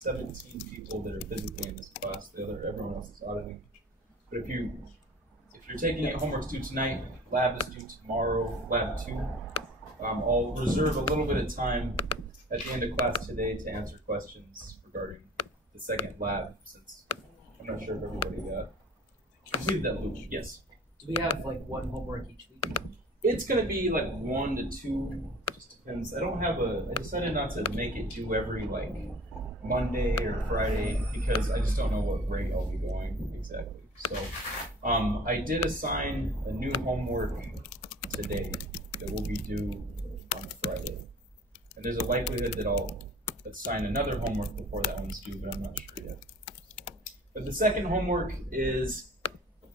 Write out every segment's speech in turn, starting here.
17 people that are physically in this class. Everyone else is auditing. But if you're taking it, homework's due tonight, lab is due tomorrow, lab 2. I'll reserve a little bit of time at the end of class today to answer questions regarding the second lab, since I'm not sure if everybody completed that loop. Yes. Do we have like one homework each week? It's going to be like 1 to 2, just depends. I decided not to make it due every like Monday or Friday because I just don't know what rate I'll be going exactly. So I did assign a new homework today that will be due on Friday. And there's a likelihood that I'll assign another homework before that one's due, but I'm not sure yet. But the second homework is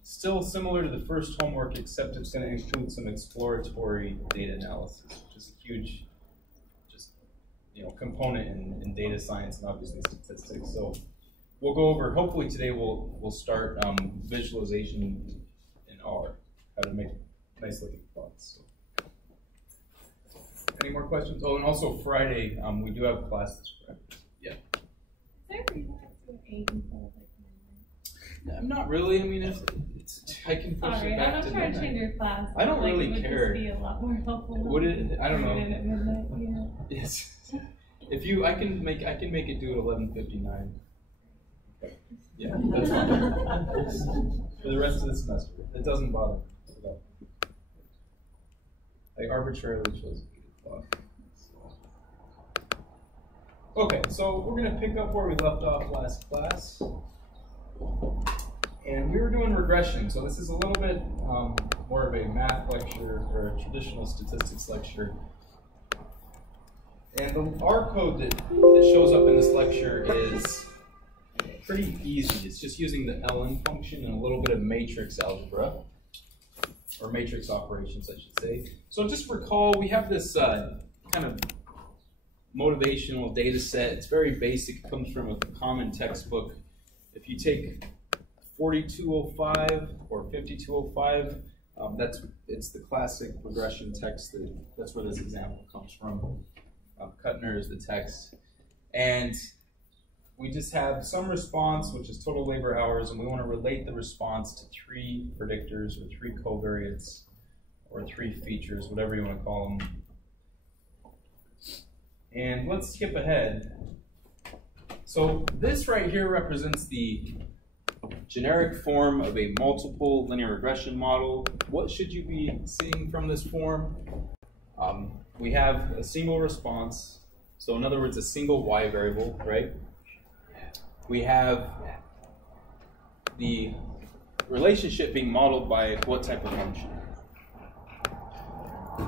still similar to the first homework, except it's going to include some exploratory data analysis, which is a huge component in data science and obviously statistics. So we'll go over, hopefully today we'll start visualization in R, how to make nice looking plots. So. Any more questions? Oh, and also Friday, we do have a class this Friday. Yeah. Is there a reason to 8 instead of like 9? Not really. I mean, I can push it back to midnight. I'm not trying to change your class. I don't really care. It would just be a lot more helpful. Would it? I don't know. At midnight, yeah. Yes. I can make it due at 11:59. Yeah, that's fine. For the rest of the semester, it doesn't bother me at all. I arbitrarily chose 8 o'clock. Okay, so we're going to pick up where we left off last class. And we were doing regression, so this is a little bit more of a math lecture or a traditional statistics lecture. And the R code that shows up in this lecture is pretty easy. It's just using the ln function and a little bit of matrix algebra, or matrix operations, I should say. So just recall, we have this kind of motivational data set. It's very basic. It comes from a common textbook. If you take 4205 or 5205, it's the classic regression text. That's where this example comes from. Kuttner is the text. And we just have some response, which is total labor hours, and we want to relate the response to 3 predictors or 3 covariates or 3 features, whatever you want to call them. And let's skip ahead. So this right here represents the generic form of a multiple linear regression model. What should you be seeing from this form? We have a single response, so in other words, a single y variable, right? We have the relationship being modeled by what type of function?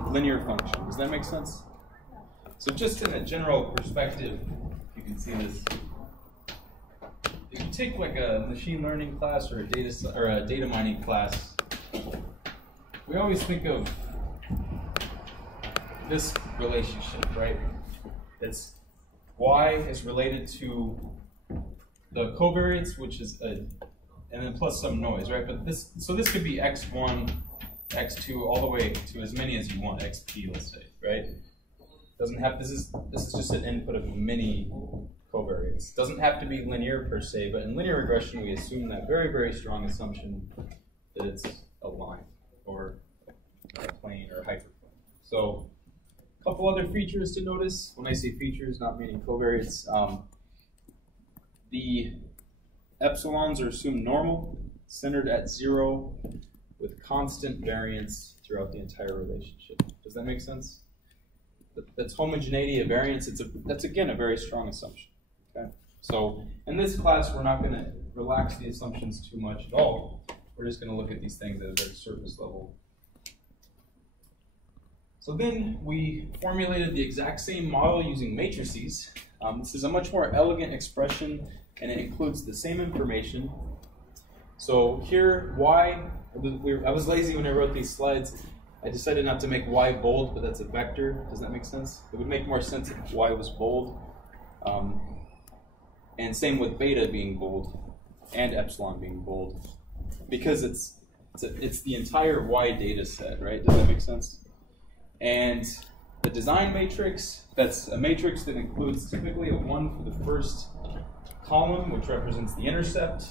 Linear function. Does that make sense? So just in a general perspective, you can see this. If you take like a machine learning class or a data mining class, we always think of this relationship, right? It's y is related to the covariates, which is and then plus some noise, right? But this could be x1, x2, all the way to as many as you want, xp, let's say, right? Doesn't have this is just an input of many covariates. Doesn't have to be linear per se, but in linear regression we assume that very, very strong assumption that it's a line or a plane or a hyperplane. So a couple other features to notice. When I say features, not meaning covariates. The epsilons are assumed normal, centered at 0, with constant variance throughout the entire relationship. Does that make sense? That's homogeneity of variance. That's again a very strong assumption. Okay? So in this class, we're not going to relax the assumptions too much at all. We're just going to look at these things at a very surface level. So then we formulated the exact same model using matrices. This is a much more elegant expression, and it includes the same information. So here, y, I was lazy when I wrote these slides. I decided not to make y bold, but that's a vector. Does that make sense? It would make more sense if y was bold. And same with beta being bold and epsilon being bold, because it's the entire y data set, right? Does that make sense? And the design matrix, that's a matrix that includes typically a 1 for the first column, which represents the intercept,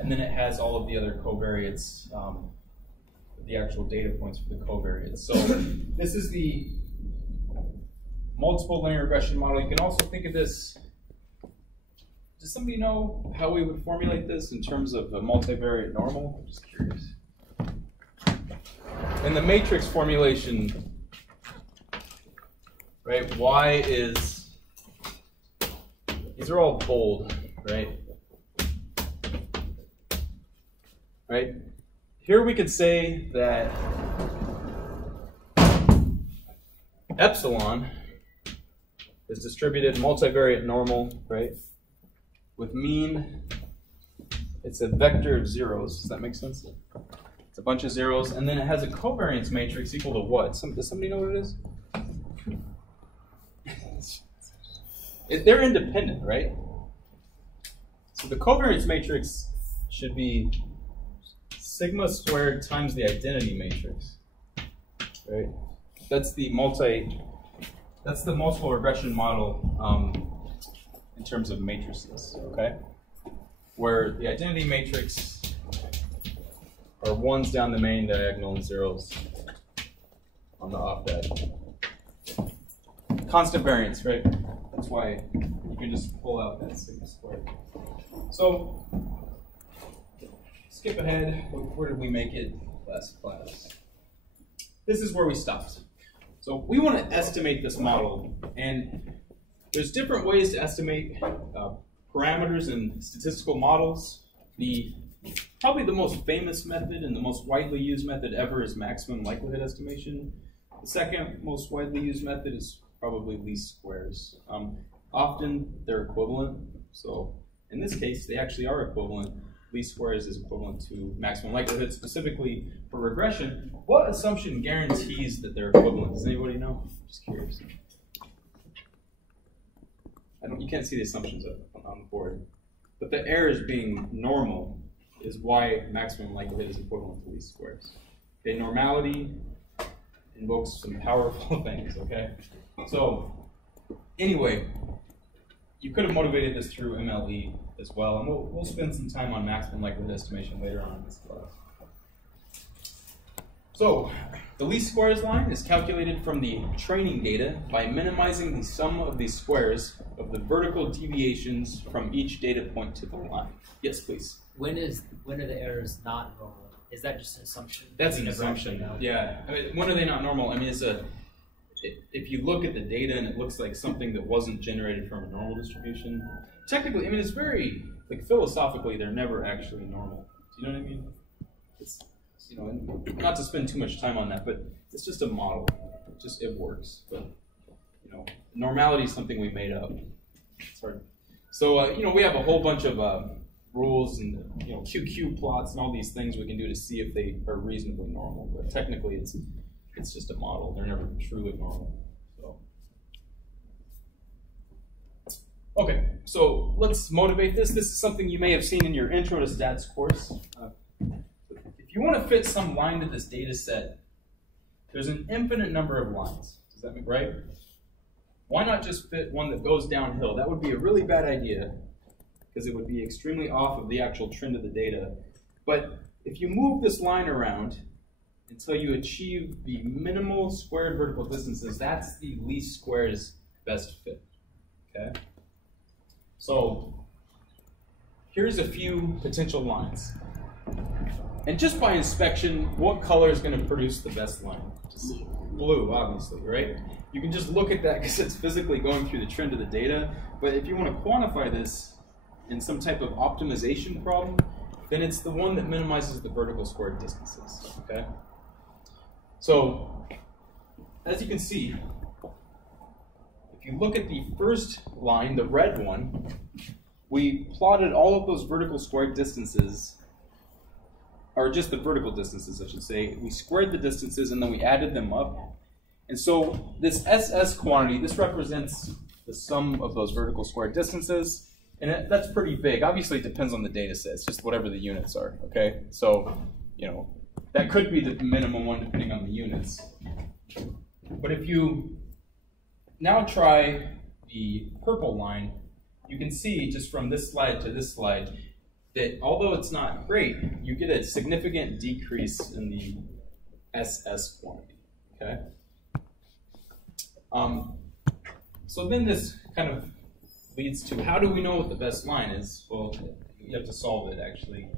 and then it has all of the other covariates, the actual data points for the covariates. So this is the multiple linear regression model. You can also think of this. Does somebody know how we would formulate this in terms of a multivariate normal? I'm just curious. In the matrix formulation, right, y is, these are all bold, right? Right? Here we could say that epsilon is distributed multivariate normal, right? With mean, it's a vector of zeros. Does that make sense? It's a bunch of zeros, and then it has a covariance matrix equal to what? Does somebody know what it is? They're independent, right? So the covariance matrix should be sigma squared times the identity matrix, right? That's the multiple regression model in terms of matrices, okay? Where the identity matrix are ones down the main diagonal and zeros on the off diagonal. Constant variance, right? That's why you can just pull out that sigma squared. So, skip ahead. Where did we make it last class? This is where we stopped. So we want to estimate this model, and there's different ways to estimate parameters in statistical models. Probably the most famous method and the most widely used method ever is maximum likelihood estimation. The second most widely used method is probably least squares. Often they're equivalent, so in this case they actually are equivalent. Least squares is equivalent to maximum likelihood. Specifically for regression, what assumption guarantees that they're equivalent? Does anybody know? Just curious. You can't see the assumptions on the board, but the errors being normal is why maximum likelihood is equivalent to least squares. Okay, normality invokes some powerful things, okay? So anyway, you could have motivated this through MLE as well, and we'll spend some time on maximum likelihood estimation later on in this class. So the least squares line is calculated from the training data by minimizing the sum of the squares of the vertical deviations from each data point to the line. Yes, please. When are the errors not normal? Is that just an assumption? That's an assumption. Yeah. I mean, when are they not normal? I mean, if you look at the data and it looks like something that wasn't generated from a normal distribution, technically, I mean, it's very, like, philosophically, they're never actually normal. Do you know what I mean? It's, you know, not to spend too much time on that, but it's just a model. It works. But, you know, normality is something we made up. It's hard. So, you know, we have a whole bunch of rules and, you know, QQ plots and all these things we can do to see if they are reasonably normal. But technically, it's just a model. They're never truly normal. So. Okay, so let's motivate this. This is something you may have seen in your Intro to Stats course. If you want to fit some line to this data set, there's an infinite number of lines. Does that make right? Why not just fit one that goes downhill? That would be a really bad idea because it would be extremely off of the actual trend of the data. But if you move this line around until you achieve the minimal squared vertical distances, that's the least squares best fit. Okay? So here's a few potential lines. And just by inspection, what color is going to produce the best line? Just blue, obviously, right? You can just look at that because it's physically going through the trend of the data. But if you want to quantify this in some type of optimization problem, then it's the one that minimizes the vertical squared distances. Okay? So, as you can see, if you look at the first line, the red one, we plotted all of those vertical squared distances, or just the vertical distances, I should say. We squared the distances and then we added them up. And so this SS quantity, this represents the sum of those vertical squared distances. And that's pretty big. Obviously, it depends on the data set. It's just whatever the units are, okay? So, you know, that could be the minimum one depending on the units. But if you now try the purple line, you can see just from this slide to this slide that although it's not great, you get a significant decrease in the SS quantity, okay? So then this kind of leads to, how do we know what the best line is? Well, you have to solve it actually.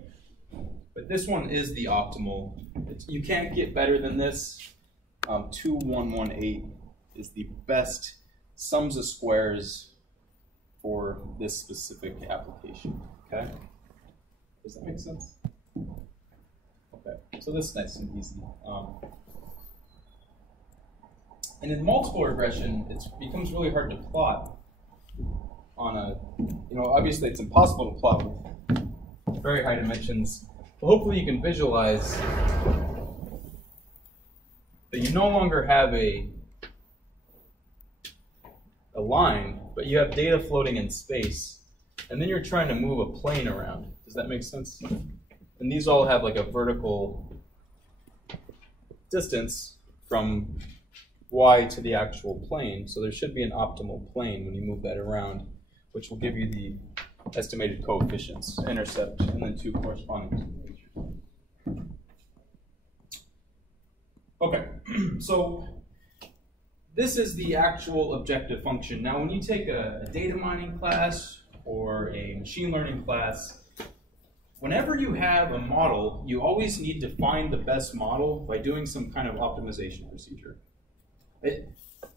But this one is the optimal. You can't get better than this. 2118 is the best sums of squares for this specific application, okay? Does that make sense? Okay, so this is nice and easy. And in multiple regression, it becomes really hard to plot on a, obviously it's impossible to plot with very high dimensions, but hopefully you can visualize that you no longer have a line, but you have data floating in space, and then you're trying to move a plane around. Does that make sense? And these all have like a vertical distance from y to the actual plane, so there should be an optimal plane when you move that around, which will give you the estimated coefficients, intercept, and then two corresponding features. Okay, so this is the actual objective function. Now, when you take a data mining class or a machine learning class, whenever you have a model, you always need to find the best model by doing some kind of optimization procedure.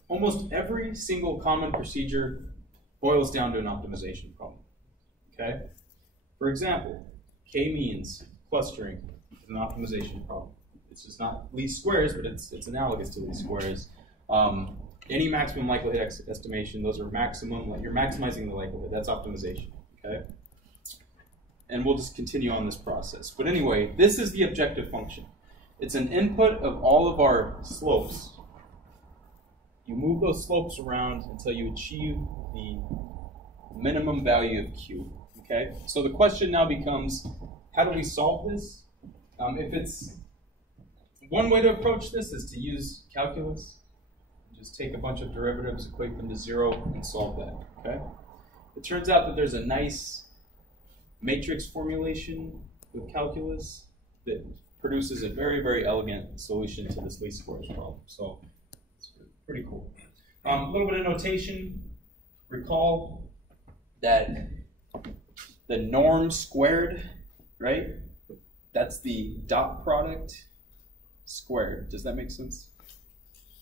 Almost every single common procedure boils down to an optimization problem. Okay? For example, k-means clustering is an optimization problem. It's just not least squares, but it's analogous to least squares. Any maximum likelihood estimation, those are maximum, you're maximizing the likelihood, that's optimization, okay? And we'll just continue on this process. But anyway, this is the objective function. It's an input of all of our slopes. You move those slopes around until you achieve the minimum value of Q, okay? So the question now becomes, how do we solve this? If it's, one way to approach this is to use calculus. Just take a bunch of derivatives, equate them to 0, and solve that, okay? It turns out that there's a nice matrix formulation with calculus that produces a very, very elegant solution to this least squares problem. So it's pretty cool. A little bit of notation. Recall that the norm squared, right? That's the dot product squared. Does that make sense?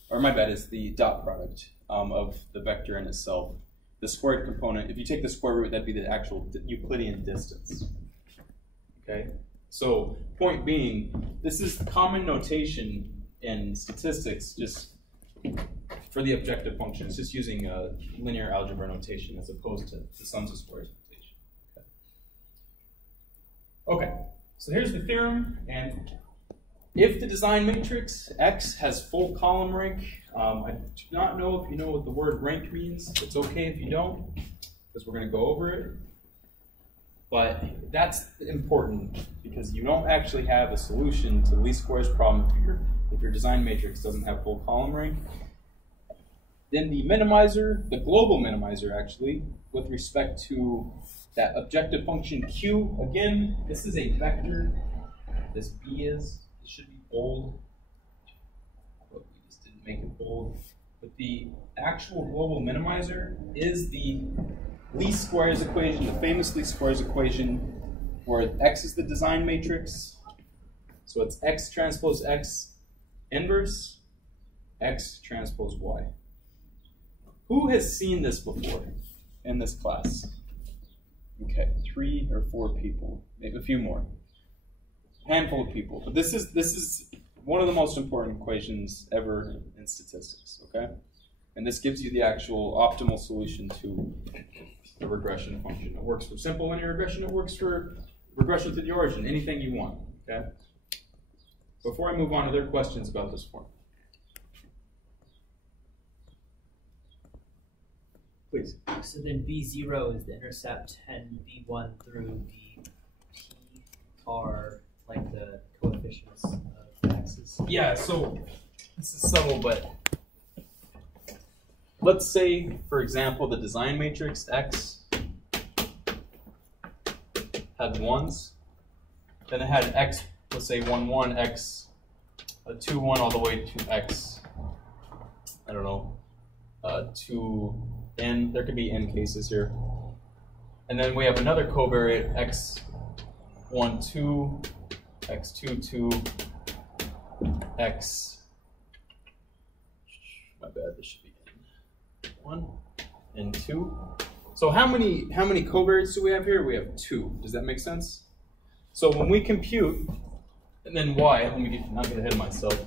Or my bad, it's the dot product of the vector in itself. The squared component, if you take the square root, that'd be the actual Euclidean distance. Okay? So, point being, this is common notation in statistics just for the objective function. It's just using a linear algebra notation as opposed to the sums of squares notation. Okay, so here's the theorem, and if the design matrix X has full column rank, I do not know if you know what the word rank means. It's okay if you don't, because we're going to go over it. But that's important, because you don't actually have a solution to the least squares problem if your design matrix doesn't have full column rank. Then the minimizer, the global minimizer actually, with respect to that objective function Q, again, this is a vector, this B is. It should be bold, but we just didn't make it bold. But the actual global minimizer is the least squares equation, the famous least squares equation, where X is the design matrix. So it's X transpose X inverse, X transpose Y. Who has seen this before in this class? Okay, 3 or 4 people, maybe a few more. Handful of people, but this is one of the most important equations ever in statistics, okay? And this gives you the actual optimal solution to the regression function. It works for simple linear regression, it works for regression to the origin, anything you want, okay? Before I move on, are there questions about this form? Please. So then V0 is the intercept, and V1 through V P are like the coefficients of the axis. Yeah, so this is subtle, but let's say, for example, the design matrix X had 1s. Then it had x, let's say 1, 1, x, 2, 1, all the way to x, I don't know, 2, n. There could be n cases here. And then we have another covariate, x, 1, 2, x, 2, 2, x, my bad, this should be n, 1, and 2. So how many covariates do we have here? We have 2. Does that make sense? So when we compute, and then y, let me not get ahead of myself,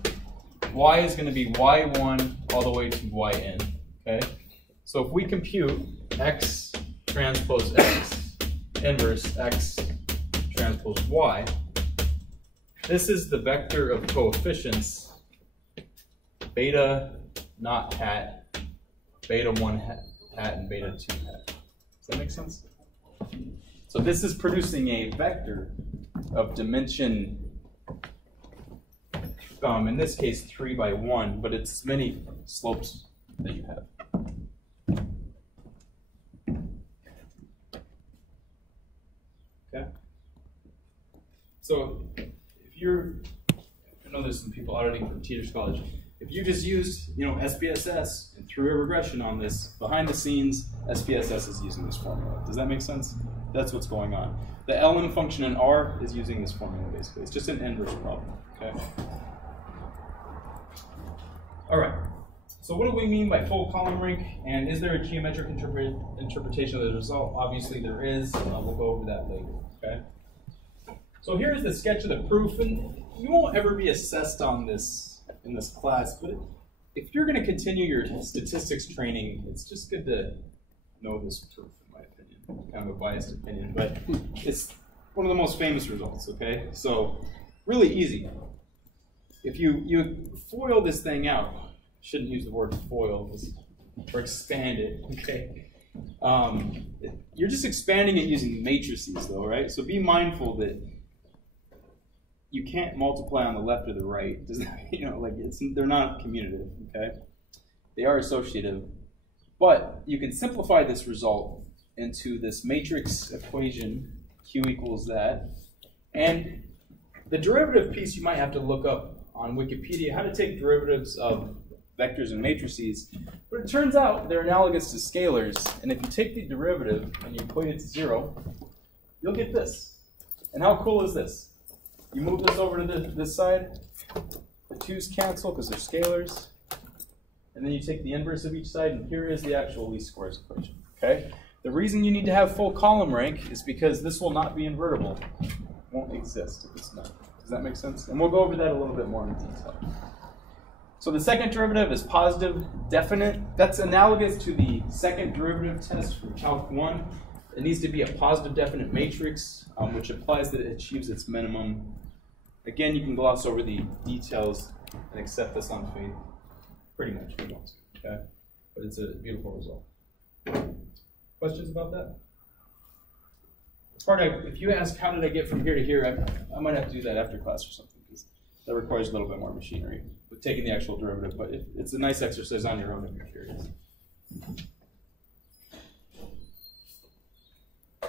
y is going to be y1 all the way to yn. Okay? So if we compute x transpose x inverse x transpose y, this is the vector of coefficients beta naught hat, beta 1 hat, and beta 2 hat. Does that make sense? So this is producing a vector of dimension, in this case 3 by 1, but it's as many slopes that you have. Okay? So if you're, I know there's some people auditing from Teachers College, if you just used, SPSS and threw a regression on this, behind the scenes, SPSS is using this formula. Does that make sense? That's what's going on. The ln function in R is using this formula, basically. It's just an inverse problem, okay? All right, so what do we mean by full column rank? And is there a geometric interpretation of the result? Obviously there is. We'll go over that later, okay? So here's the sketch of the proof, and you won't ever be assessed on this in this class, but if you're going to continue your statistics training, it's just good to know this proof, in my opinion. Kind of a biased opinion, but it's one of the most famous results, okay? So, really easy. If you FOIL this thing out, shouldn't use the word FOIL, or expand it, okay? You're just expanding it using matrices, though, right? So be mindful that you can't multiply on the left or the right. They're not commutative, okay? They are associative. But you can simplify this result into this matrix equation, Q equals that. And the derivative piece you might have to look up on Wikipedia, how to take derivatives of vectors and matrices. But it turns out they're analogous to scalars. And if you take the derivative and you equate it to 0, you'll get this. And how cool is this? You move this over to this side, the 2's cancel because they're scalars, and then you take the inverse of each side, and here is the actual least squares equation, okay? The reason you need to have full column rank is because this will not be invertible. It won't exist if it's not. Does that make sense? And we'll go over that a little bit more in detail. So the second derivative is positive definite. That's analogous to the second derivative test from Calc 1. It needs to be a positive definite matrix, which implies that it achieves its minimum. Again, you can gloss over the details and accept this on faith. Pretty much, we want to, okay? But it's a beautiful result. Questions about that? If you ask, how did I get from here to here, I might have to do that after class or something, because that requires a little bit more machinery with taking the actual derivative, but it's a nice exercise on your own if you're curious.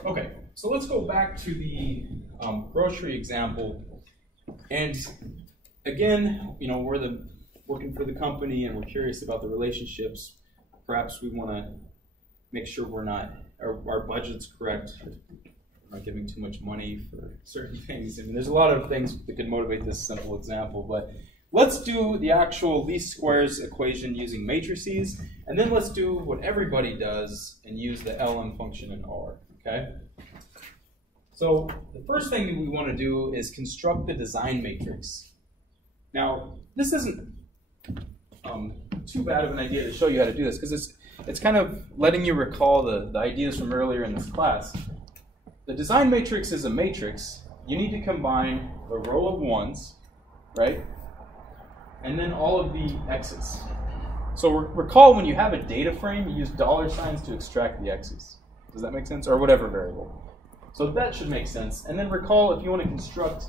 Okay, so let's go back to the grocery example. And again, we're working for the company and we're curious about the relationships. Perhaps we want to make sure our budget's correct. We're not giving too much money for certain things. I mean, there's a lot of things that could motivate this simple example, but let's do the actual least squares equation using matrices, and then let's do what everybody does and use the ln function in R, okay? So the first thing that we want to do is construct the design matrix. Now, this isn't too bad of an idea to show you how to do this, because it's kind of letting you recall the ideas from earlier in this class. The design matrix is a matrix. You need to combine a row of 1s, right? And then all of the x's. So recall when you have a data frame, you use $signs to extract the x's. Does that make sense? Or whatever variable. So that should make sense. And then recall, if you want to construct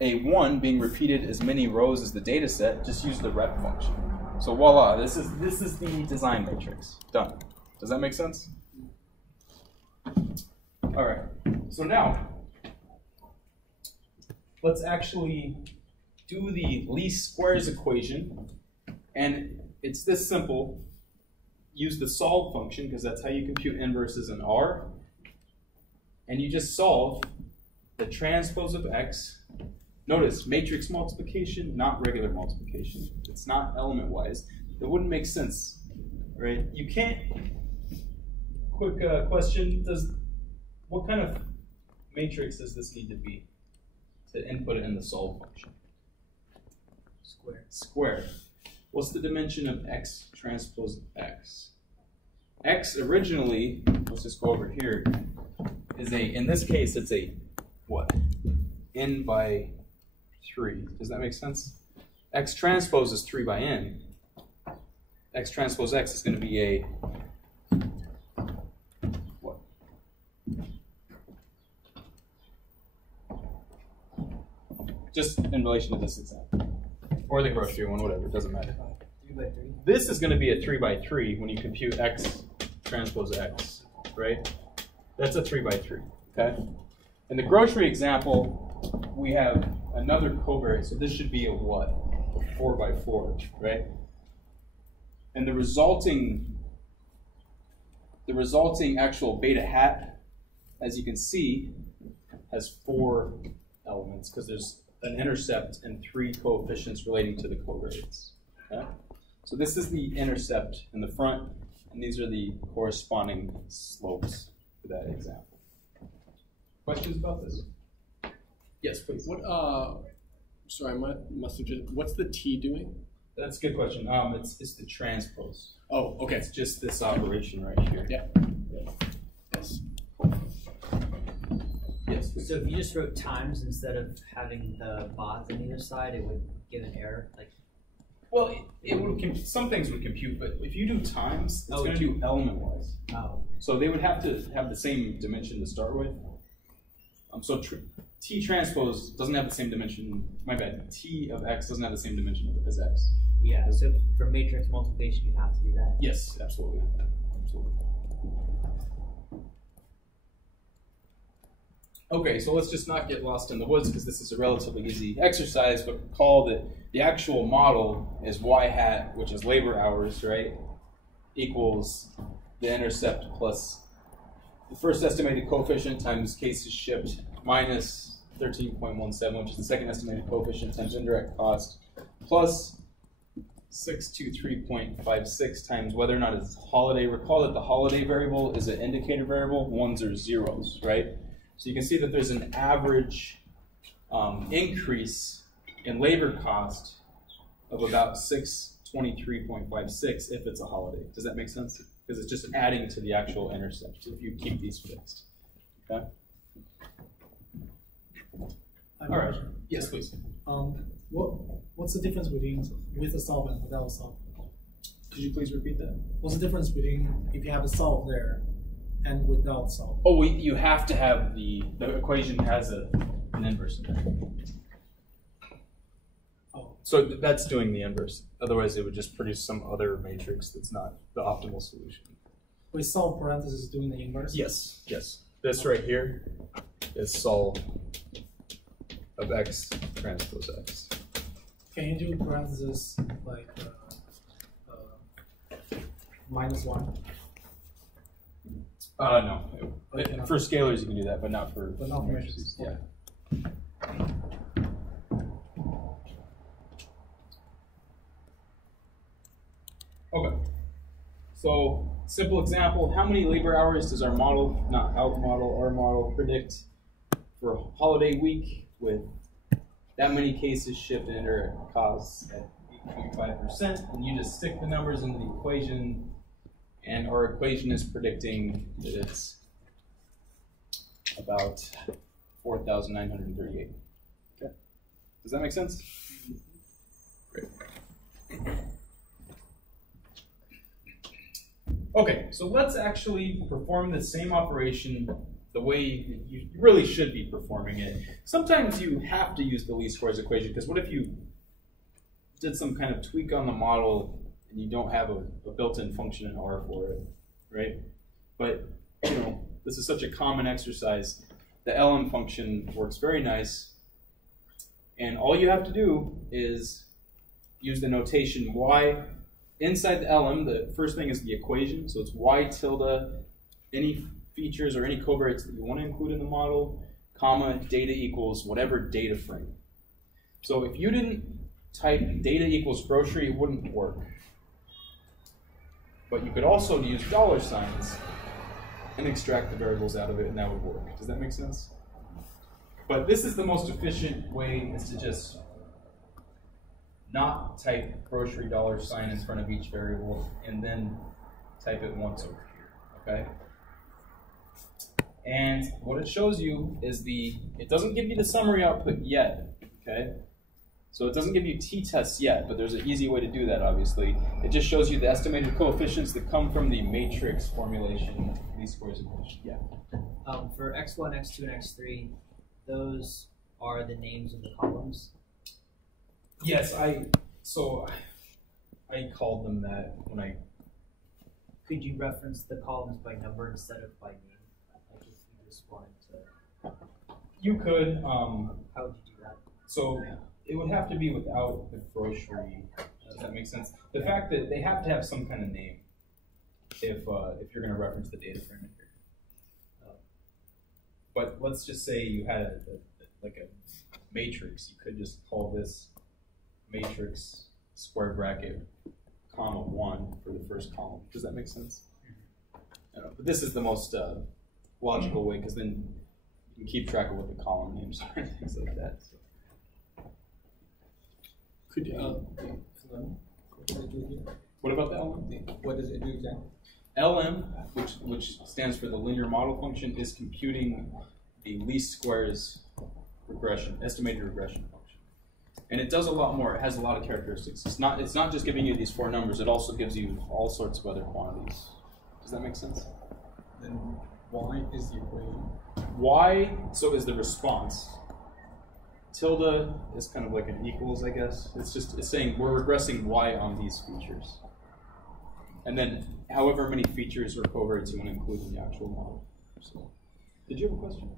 a 1 being repeated as many rows as the data set, just use the rep function. So voila, this is the design matrix. Done. Does that make sense? All right. So now, let's actually do the least squares equation. And it's this simple. Use the solve function, because that's how you compute inverses in R. And you just solve the transpose of x. Notice, matrix multiplication, not regular multiplication. It's not element-wise. It wouldn't make sense, right? You can't. Quick question: what kind of matrix does this need to be to input it in the solve function? Square. Square. What's the dimension of x transpose x? X originally, let's just go over here, is in this case, it's a what? N by 3. Does that make sense? X transpose is 3 by n. X transpose x is going to be a what? Just in relation to this example. Or the grocery one, whatever, it doesn't matter. 3 by 3. This is going to be a 3 by 3 when you compute x transpose x, right? That's a 3 by 3, okay? In the grocery example, we have another covariate, so this should be a what? A 4 by 4, right? And the resulting actual beta hat, as you can see, has 4 elements because there's an intercept and 3 coefficients relating to the covariates. Okay? So this is the intercept in the front, and these are the corresponding slopes for that example. Questions about this? Yes, please. What? Sorry, I must have just. What's the T doing? That's a good question. It's the transpose. Oh, okay. It's just this operation right here. Yeah. Yes. Yes. Please. So if you just wrote times instead of having the bonds on either side, it would give an error. Like, Well, it would. Some things would compute, but if you do times, it's going to do element-wise. oh, So they would have to have the same dimension to start with. So T transpose doesn't have the same dimension. My bad. T of x doesn't have the same dimension as x. yeah. So for matrix multiplication, you have to do that. Yes, absolutely. Absolutely. Okay, so let's just not get lost in the woods because this is a relatively easy exercise, but recall that the actual model is y hat, which is labor hours, right, equals the intercept plus the first estimated coefficient times cases shipped minus 13.17, which is the second estimated coefficient times indirect cost, plus 623.56 times whether or not it's holiday. Recall that the holiday variable is an indicator variable, ones or zeros, right? So you can see that there's an average increase in labor cost of about 623.56 if it's a holiday. Does that make sense? Because it's just adding to the actual intercept if you keep these fixed. Okay? All right. Yes, please. What's the difference between with a solve and without a solve? Could you please repeat that? What's the difference between if you have a solve there and without solve? Oh, you have to have the equation has an inverse in there. Oh, So that's doing the inverse. Otherwise, it would just produce some other matrix that's not the optimal solution. with solve parentheses doing the inverse? Yes, yes. This right here is solve of x transpose x. Can you do parentheses like -1? No. Okay. For scalars, you can do that, but not for But not for matrices. Yeah. Okay. So, simple example, how many labor hours does our model, not our model predict for a holiday week with that many cases shipped and indirect costs at 8.5%? And you just stick the numbers into the equation, and our equation is predicting that it's about 4,938. Okay. Does that make sense? Great. Okay, so let's actually perform the same operation the way you really should be performing it. Sometimes you have to use the least squares equation, because what if you did some kind of tweak on the model and you don't have a built-in function in R for it, right? But, you know, this is such a common exercise. The ln function works very nice. And all you have to do is use the notation y. Inside the LM, the first thing is the equation. So it's y tilde, any features or any covariates that you want to include in the model, comma, data equals whatever data frame. So if you didn't type data equals grocery, it wouldn't work. But you could also use dollar signs and extract the variables out of it, and that would work. Does that make sense? But this is the most efficient way, is to just not type grocery dollar sign in front of each variable and then type it once over here, okay? And what it shows you is it doesn't give you the summary output yet, okay? So it doesn't give you t-tests yet, but there's an easy way to do that, obviously. It just shows you the estimated coefficients that come from the matrix formulation, least squares equation. Yeah. For x1, x2, and x3, those are the names of the columns. Yes, I called them that when I. Could you reference the columns by number instead of by name? Like if you just wanted to. You could. How would you do that? So it would have to be without the grocery. Does that make sense? The fact that they have to have some kind of name if you're going to reference the data frame in here. But let's just say you had like a matrix. You could just call this matrix square bracket comma 1 for the first column. Does that make sense? I don't know, but this is the most logical way, because then you can keep track of what the column names are and things like that. So. Could you, What about the LM? What does it do exactly? LM, which stands for the linear model function, is computing the least squares regression, estimated regression function. And it does a lot more. It has a lot of characteristics. It's not just giving you these 4 numbers. It also gives you all sorts of other quantities. Does that make sense? Then y is the equation. Y, so is the response. Tilde is kind of like an equals, I guess. It's saying we're regressing y on these features. And then however many features or covariates you want to include in the actual model. So, did you have a question?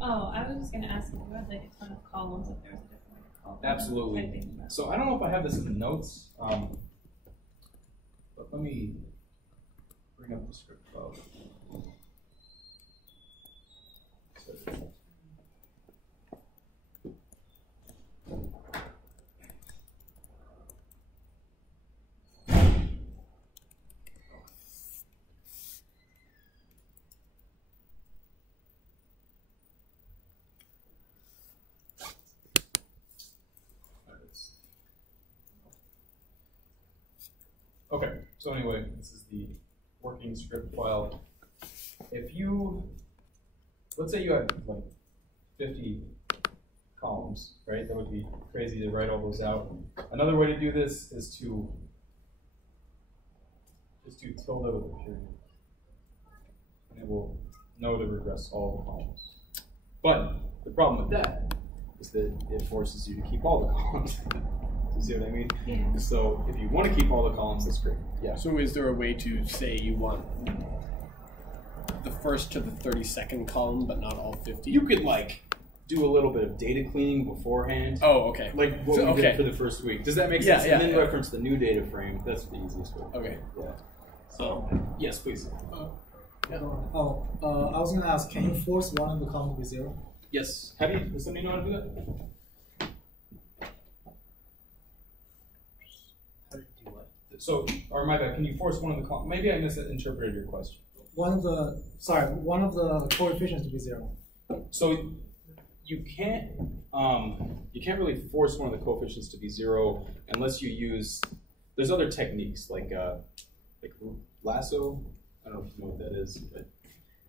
Oh, I was just going to ask if you had like a ton of columns, if there was a different way to call them. Absolutely. So I don't know if I have this in the notes, but let me bring up the script file. Okay, so anyway, this is the working script file. If you, let's say you had like 50 columns, right? That would be crazy to write all those out. Another way to do this is to just do tilde with a period. And it will know to regress all the columns. But the problem with that is that it forces you to keep all the columns. You see what I mean? Yeah. So if you want to keep all the columns, that's great. Yeah. So is there a way to say you want the first to the 32nd column, but not all 50? You could like do a little bit of data cleaning beforehand. Oh, okay. Like what we did for the first week. Does that make sense? Yeah, and then yeah. reference the new data frame. That's the easiest way. Okay. Yeah. So yes, please. I was going to ask, can you force one of the column to be 0? Yes. Does somebody know how to do that? How to do what? So, or my bad, can you force one of the columns? Maybe I misinterpreted your question. One of the coefficients to be 0. So you can't really force one of the coefficients to be 0 unless you use. There's other techniques like lasso. I don't know if you know what that is, but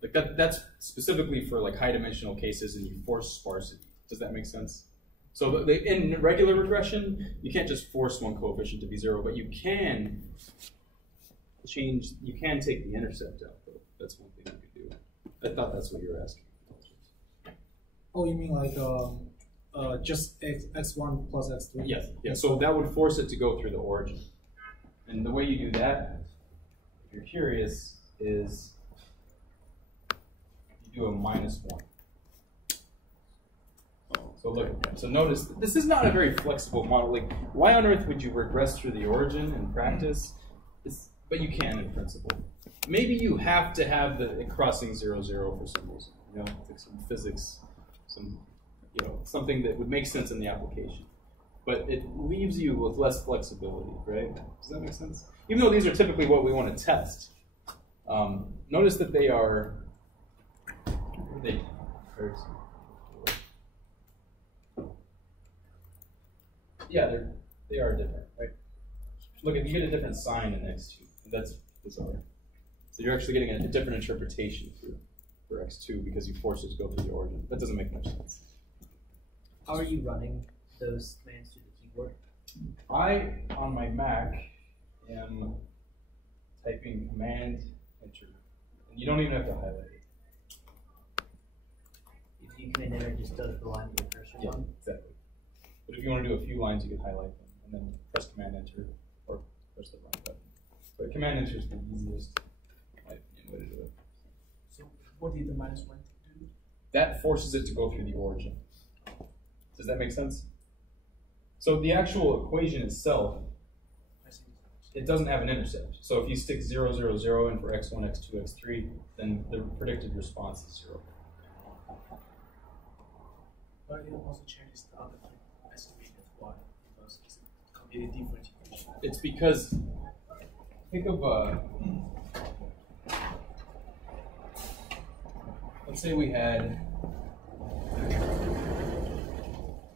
like that's specifically for like high dimensional cases, and you force sparsity. Does that make sense? So in regular regression, you can't just force one coefficient to be 0, but you can change. You can take the intercept out, though. That's one thing you can do. I thought that's what you were asking. Oh, you mean like just x1 plus x3? Yes. Yeah. So that would force it to go through the origin. And the way you do that, if you're curious, is you do a -1. So look, so notice, this is not a very flexible model. Like, why on earth would you regress through the origin in practice? But you can in principle. Maybe you have to have the crossing 0, 0 for symbols. You know, like some physics, something that would make sense in the application. But it leaves you with less flexibility, right? Does that make sense? Even though these are typically what we want to test. Notice that they are, yeah, they are different, right? Look, if you get a different sign in x2, that's bizarre. So you're actually getting a different interpretation for x2 because you force it to go through the origin. That doesn't make much sense. How are you running those commands through the keyboard? I, on my Mac, am typing command enter. And you don't even have to highlight it. If you command enter, it just does the line with your cursor Yeah, on. exactly. But if you want to do a few lines, you could highlight them and then press command enter or press the wrong button. But command enter is the easiest way to do it. So what did the -1 do? That forces it to go through the origin. Does that make sense? So the actual equation itself, I see. it doesn't have an intercept. So if you stick 0, 0, 0 in for x1, x2, x3, then the predicted response is 0. But it also changes the other estimated y because it's a completely different equation. It's because, think of, let's say we had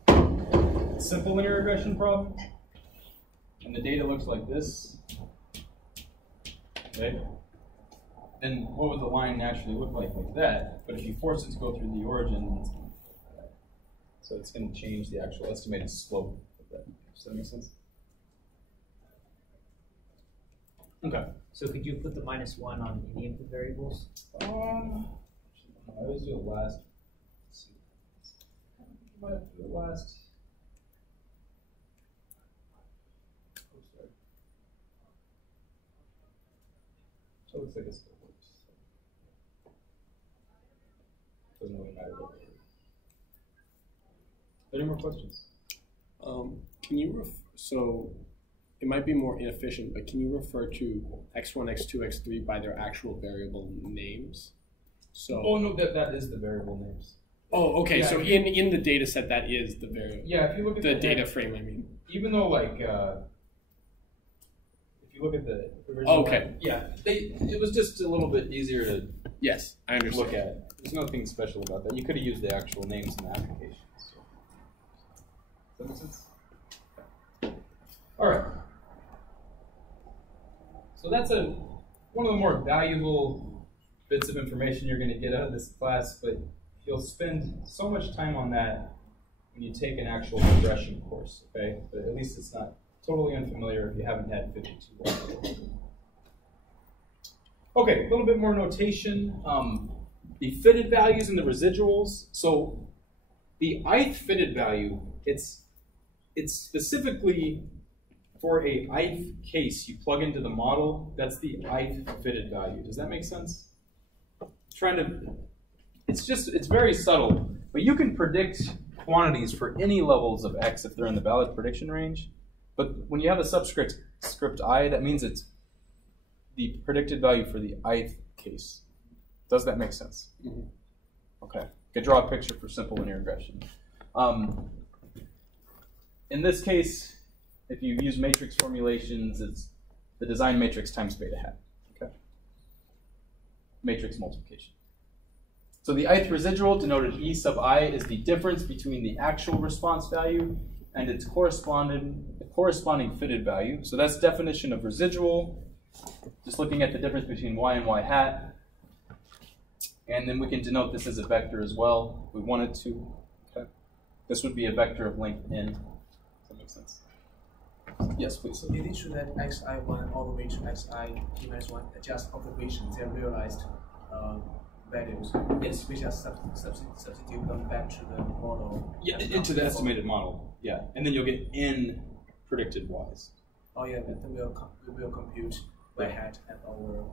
a simple linear regression problem, and the data looks like this, okay? Then what would the line naturally look like that? But if you force it to go through the origin, then it's going to look like that. So it's going to change the actual estimated slope of that. Does that make sense? Okay. So could you put the -1 on any of the variables? I always do it last. Let's see. I might have to do it last. Oh, sorry. So it looks like it still works. Doesn't really matter what it is. Any more questions? Can you so it might be more inefficient, but can you refer to x1, x2, x3 by their actual variable names? So Oh no, that is the variable names. oh, okay. Yeah, so in the data set, that is the variable. Yeah, if you look at The data frame, I mean. even though like if you look at the original, Okay. yeah, it was just a little bit easier to Yes, I understand. look at. There's nothing special about that. You could have used the actual names in the application. So. Does that make sense? All right. So that's one of the more valuable bits of information you're going to get out of this class, but you'll spend so much time on that when you take an actual regression course, okay? But at least it's not totally unfamiliar if you haven't had 52. Okay, a little bit more notation. The fitted values and the residuals. So the ith fitted value, it's specifically for a ith case you plug into the model. That's the ith fitted value. Does that make sense? It's very subtle, but you can predict quantities for any levels of x if they're in the valid prediction range. But when you have a subscript script I, that means it's the predicted value for the ith case. Does that make sense? Mm-hmm. Okay. Could draw a picture for simple linear regression. In this case, if you use matrix formulations, it's the design matrix times beta hat. Okay. Matrix multiplication. So the ith residual, denoted E sub I, is the difference between the actual response value and its corresponding fitted value. So that's definition of residual. Just looking at the difference between y and y hat. And then we can denote this as a vector as well, if we wanted to. Okay. This would be a vector of length n. Does that make sense? Yes, please. So did it show that xi1 all the way to xi t-1 just observations, they are realized values? Yes. We just substitute them back to the model. Yeah, into the estimated model. Yeah, and then you'll get n predicted y's. Oh yeah, then we will compute y hat and our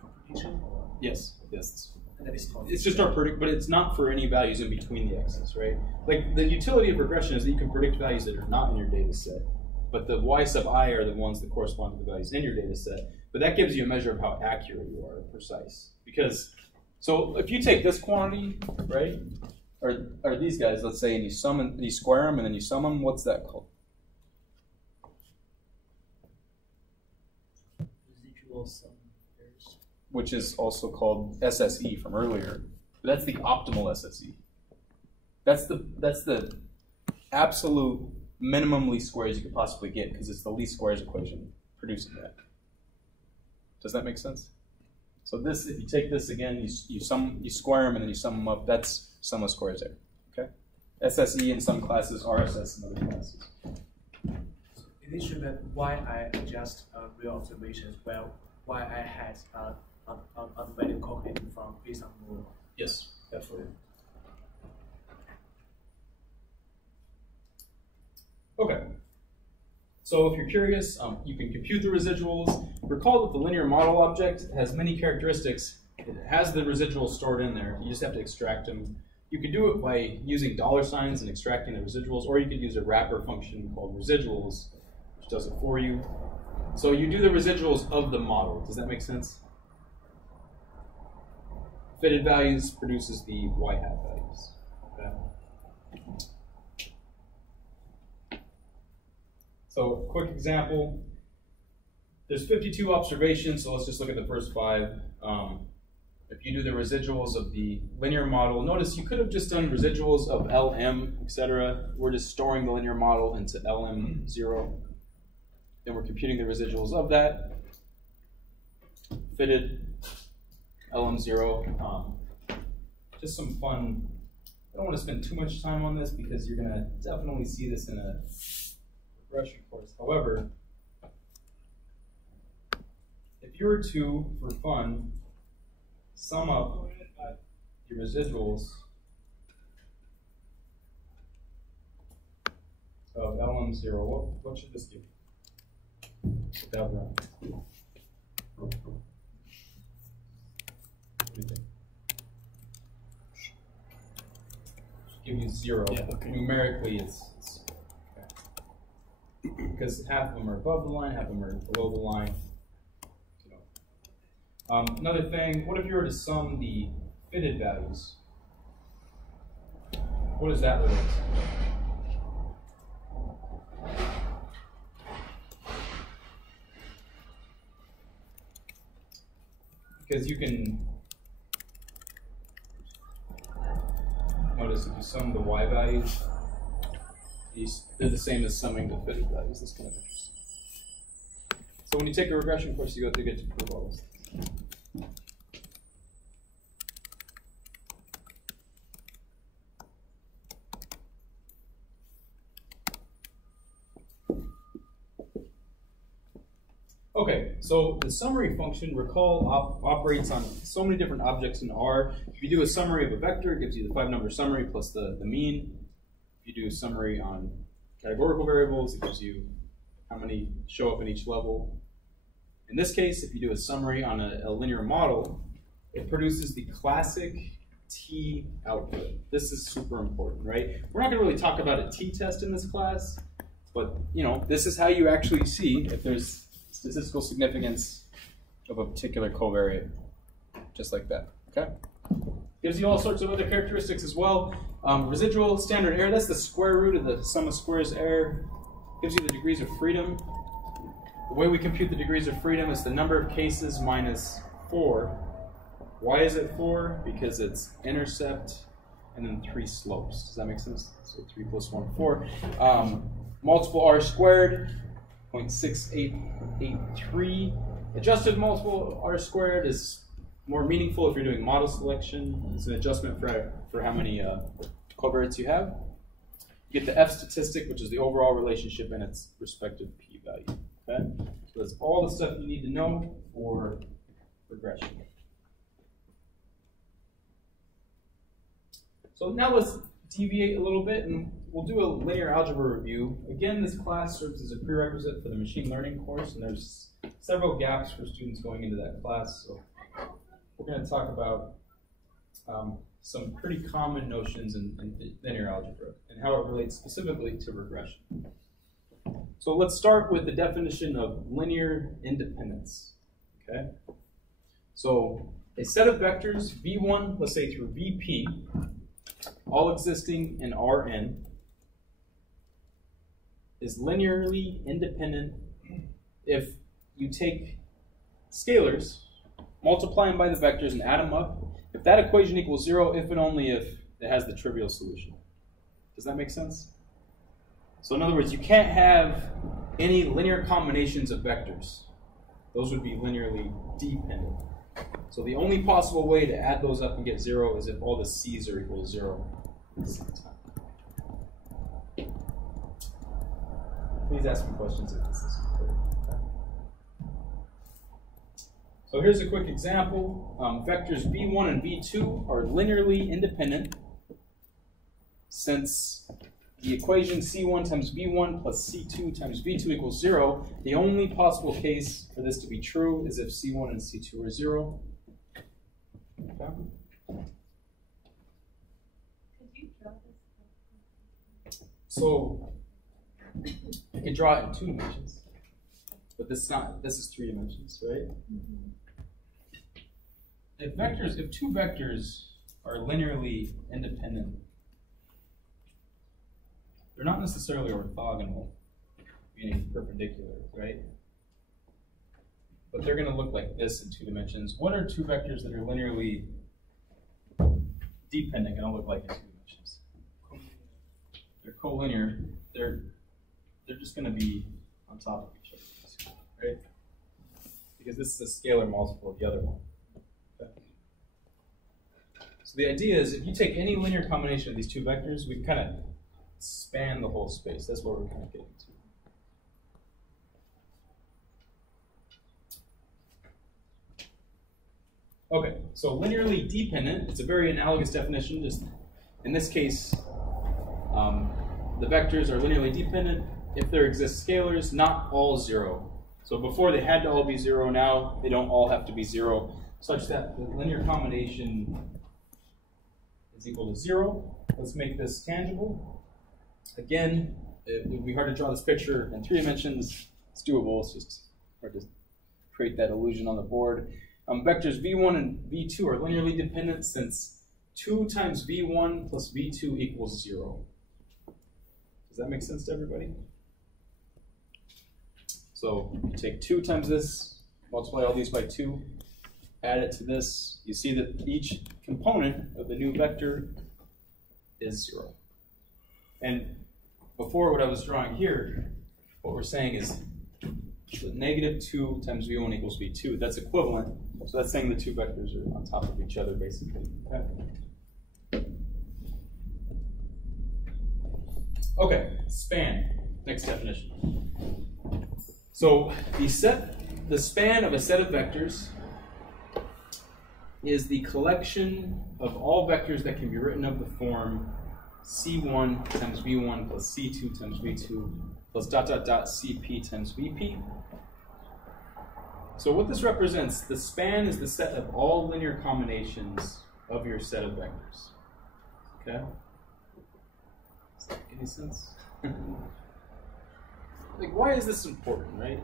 computation. Or? Yes, yes. That is called. It's just our predict, but it's not for any values in between the x's, right? Like the utility of regression is that you can predict values that are not in your data set, but the y sub I are the ones that correspond to the values in your data set. But that gives you a measure of how accurate you are, precise. Because, so if you take this quantity, right, or these guys, let's say, and you square them and then you sum them, what's that called? Residual sum errors. Which is also called SSE from earlier. But that's the optimal SSE. That's the absolute minimum least squares you could possibly get because it's the least squares equation producing that. Does that make sense? So this, if you take this again, you square them and then you sum them up. That's sum of squares there. Okay. SSE in some classes, RSS in other classes. In addition, that why I adjust real observations, well, why I had a value calculated from based on rule. Yes, definitely. Okay. So if you're curious, you can compute the residuals. Recall that the linear model object has many characteristics. It has the residuals stored in there. You just have to extract them. You could do it by using $ and extracting the residuals, or you could use a wrapper function called residuals, which does it for you. So you do the residuals of the model. Does that make sense? Fitted values produces the y hat values. Okay. So, quick example. There's 52 observations, so let's just look at the first 5. If you do the residuals of the linear model, notice you could have just done residuals of LM, etc. We're just storing the linear model into LM0. Then we're computing the residuals of that. Fitted LM0. Just some fun. I don't want to spend too much time on this because you're going to definitely see this in a regression course. However, if you were to, for fun, sum up your residuals of LM0, what should this do? Without round. What do you think? Should give you 0. Yeah, okay. Numerically, it's okay. Because half of them are above the line, half of them are below the line. Another thing, what if you were to sum the fitted values? What does that look like? Because you can notice if you sum the y values, they're the same as summing the fitted values. That's kind of interesting. So when you take a regression course, you get to prove all this. Okay, so the summary function, recall, operates on so many different objects in R. If you do a summary of a vector, it gives you the 5-number summary plus the mean. If you do a summary on categorical variables, it gives you how many show up in each level. In this case, if you do a summary on a linear model, it produces the classic t output. This is super important, right? We're not going to really talk about a t-test in this class, but this is how you actually see if there's statistical significance of a particular covariate, just like that, okay? Gives you all sorts of other characteristics as well. Residual standard error, that's the square root of the sum of squares error. Gives you the degrees of freedom. The way we compute the degrees of freedom is the number of cases minus 4. Why is it 4? Because it's intercept and then 3 slopes. Does that make sense? So 3 plus 1, 4. Multiple r squared, 0.6883. Adjusted multiple r squared is more meaningful if you're doing model selection. It's an adjustment for how many covariates you have. You get the F statistic, which is the overall relationship and its respective p-value. Okay? So that's all the stuff you need to know for regression. So now let's deviate a little bit and we'll do a linear algebra review. Again, this class serves as a prerequisite for the machine learning course, and there's several gaps for students going into that class. So we're going to talk about some pretty common notions in linear algebra and how it relates specifically to regression. So let's start with the definition of linear independence. Okay? So a set of vectors, v1, let's say through vp, all existing in Rn, is linearly independent if you take scalars, multiply them by the vectors, and add them up. If that equation equals 0, if and only if it has the trivial solution. Does that make sense? So in other words, you can't have any linear combinations of vectors. Those would be linearly dependent. So the only possible way to add those up and get 0 is if all the c's are equal to 0 at the same time. Please ask me questions if this is clear. So here's a quick example. Vectors v1 and v2 are linearly independent since the equation c1 times v1 plus c2 times v2 equals 0. The only possible case for this to be true is if c1 and c2 are 0. Okay. Could you draw this? So I could draw it in 2 dimensions, but this is 3 dimensions, right? If 2 vectors are linearly independent, they're not necessarily orthogonal, meaning perpendicular, right? But they're going to look like this in 2 dimensions. What are 2 vectors that are linearly dependent going to look like in 2 dimensions? They're collinear. They're just going to be on top of each other, right? Because this is a scalar multiple of the other one. Okay. So the idea is if you take any linear combination of these 2 vectors, we kind of span the whole space. That's what we're kind of getting to. Okay, so linearly dependent, it's a very analogous definition. Just in this case, the vectors are linearly dependent if there exist scalars, not all 0. So before they had to all be 0, now they don't all have to be 0, such that the linear combination is equal to 0. Let's make this tangible. Again, it would be hard to draw this picture in 3 dimensions. It's doable. It's just hard to create that illusion on the board. Vectors v1 and v2 are linearly dependent since 2 times v1 plus v2 equals 0. Does that make sense to everybody? So you take 2 times this, multiply all these by 2, add it to this. You see that each component of the new vector is 0. And before, what I was drawing here, what we're saying is negative 2 times v1 equals v2. That's equivalent. So that's saying the 2 vectors are on top of each other, basically. Okay. Okay, span. Next definition. So the span of a set of vectors is the collection of all vectors that can be written of the form c1 times v1 plus c2 times v2 plus ... cp times vp. So what this represents, the span is the set of all linear combinations of your set of vectors. Okay? Does that make any sense? Like, why is this important, right?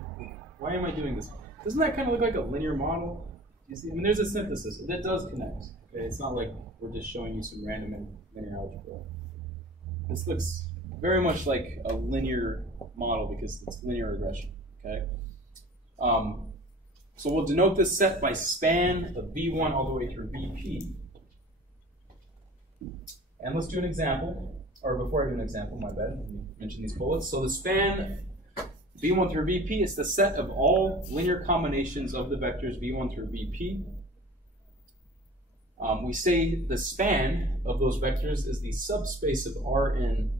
Why am I doing this? Doesn't that kind of look like a linear model? You see, I mean, there's a synthesis. That does connect. Okay? It's not like we're just showing you some random linear algebra. This looks very much like a linear model because it's linear regression. Okay. So we'll denote this set by span of v1 all the way through vp. And let's do an example. Or before I do an example, my bad. Let me mention these bullets. So the span v1 through vp is the set of all linear combinations of the vectors v1 through vp. We say the span of those vectors is the subspace of Rn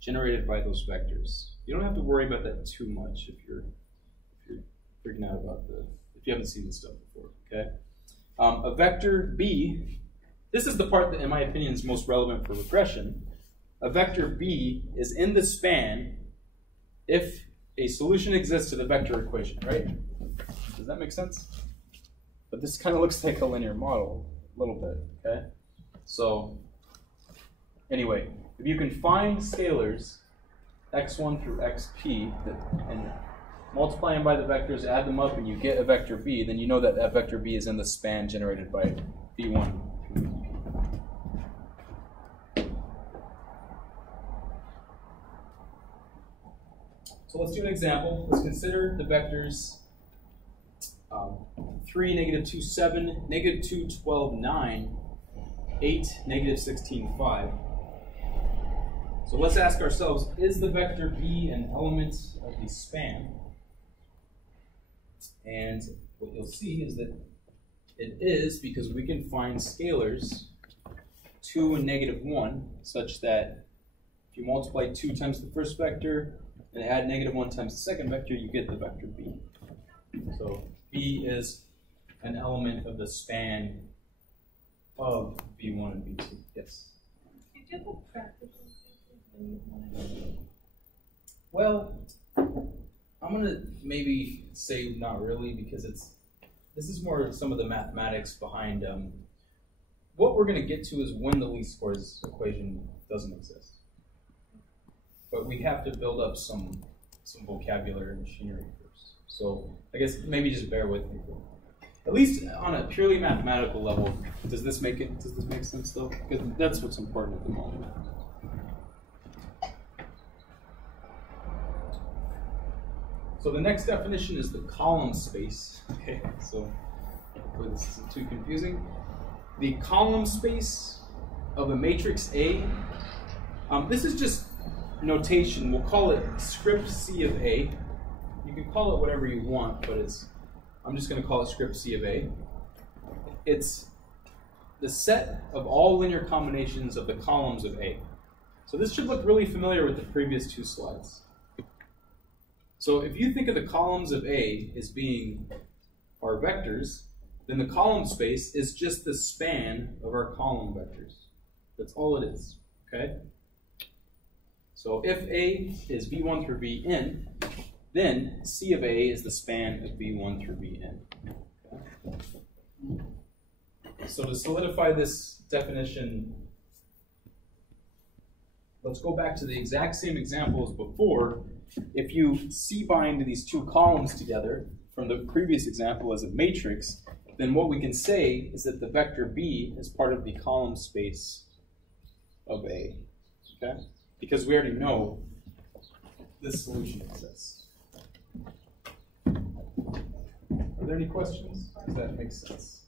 generated by those vectors. You don't have to worry about that too much if you're freaking out about if you haven't seen this stuff before, okay? A vector B, this is the part that in my opinion is most relevant for regression. A vector B is in the span if a solution exists to the vector equation, right? Does that make sense? But this kind of looks like a linear model. a little bit, okay? So, anyway, if you can find scalars, x1 through xp, and multiply them by the vectors, add them up, and you get a vector b, then you know that that vector b is in the span generated by v1. So let's do an example. Let's consider the vectors 3, negative 2, 7, negative 2, 12, 9, 8, negative 16, 5. So let's ask ourselves, is the vector b an element of the span? And what you'll see is that it is, because we can find scalars 2 and negative 1, such that if you multiply 2 times the first vector and add negative 1 times the second vector, you get the vector b. So b is an element of the span of b1 and b2. Yes? Did you have a practical example when you wanted to? Well, I'm going to maybe say not really, because this is more some of the mathematics behind what we're going to get to is when the least squares equation doesn't exist. But we have to build up some vocabulary and machinery first. So I guess maybe just bear with me. At least on a purely mathematical level, does this make sense though? Because that's what's important at the moment. So the next definition is the column space. Okay, so hopefully this isn't too confusing. The column space of a matrix A. This is just notation. We'll call it script C of A. You can call it whatever you want, but I'm just going to call it script C of A. It's the set of all linear combinations of the columns of A. So this should look really familiar with the previous two slides. So if you think of the columns of A as being our vectors, then the column space is just the span of our column vectors. That's all it is, okay? So if A is v1 through vn, then C of A is the span of v1 through vn. Okay? So to solidify this definition, let's go back to the exact same example as before. If you C-bind these two columns together from the previous example as a matrix, then what we can say is that the vector b is part of the column space of A, okay? Because we already know this solution exists. Are there any questions? Does that make sense?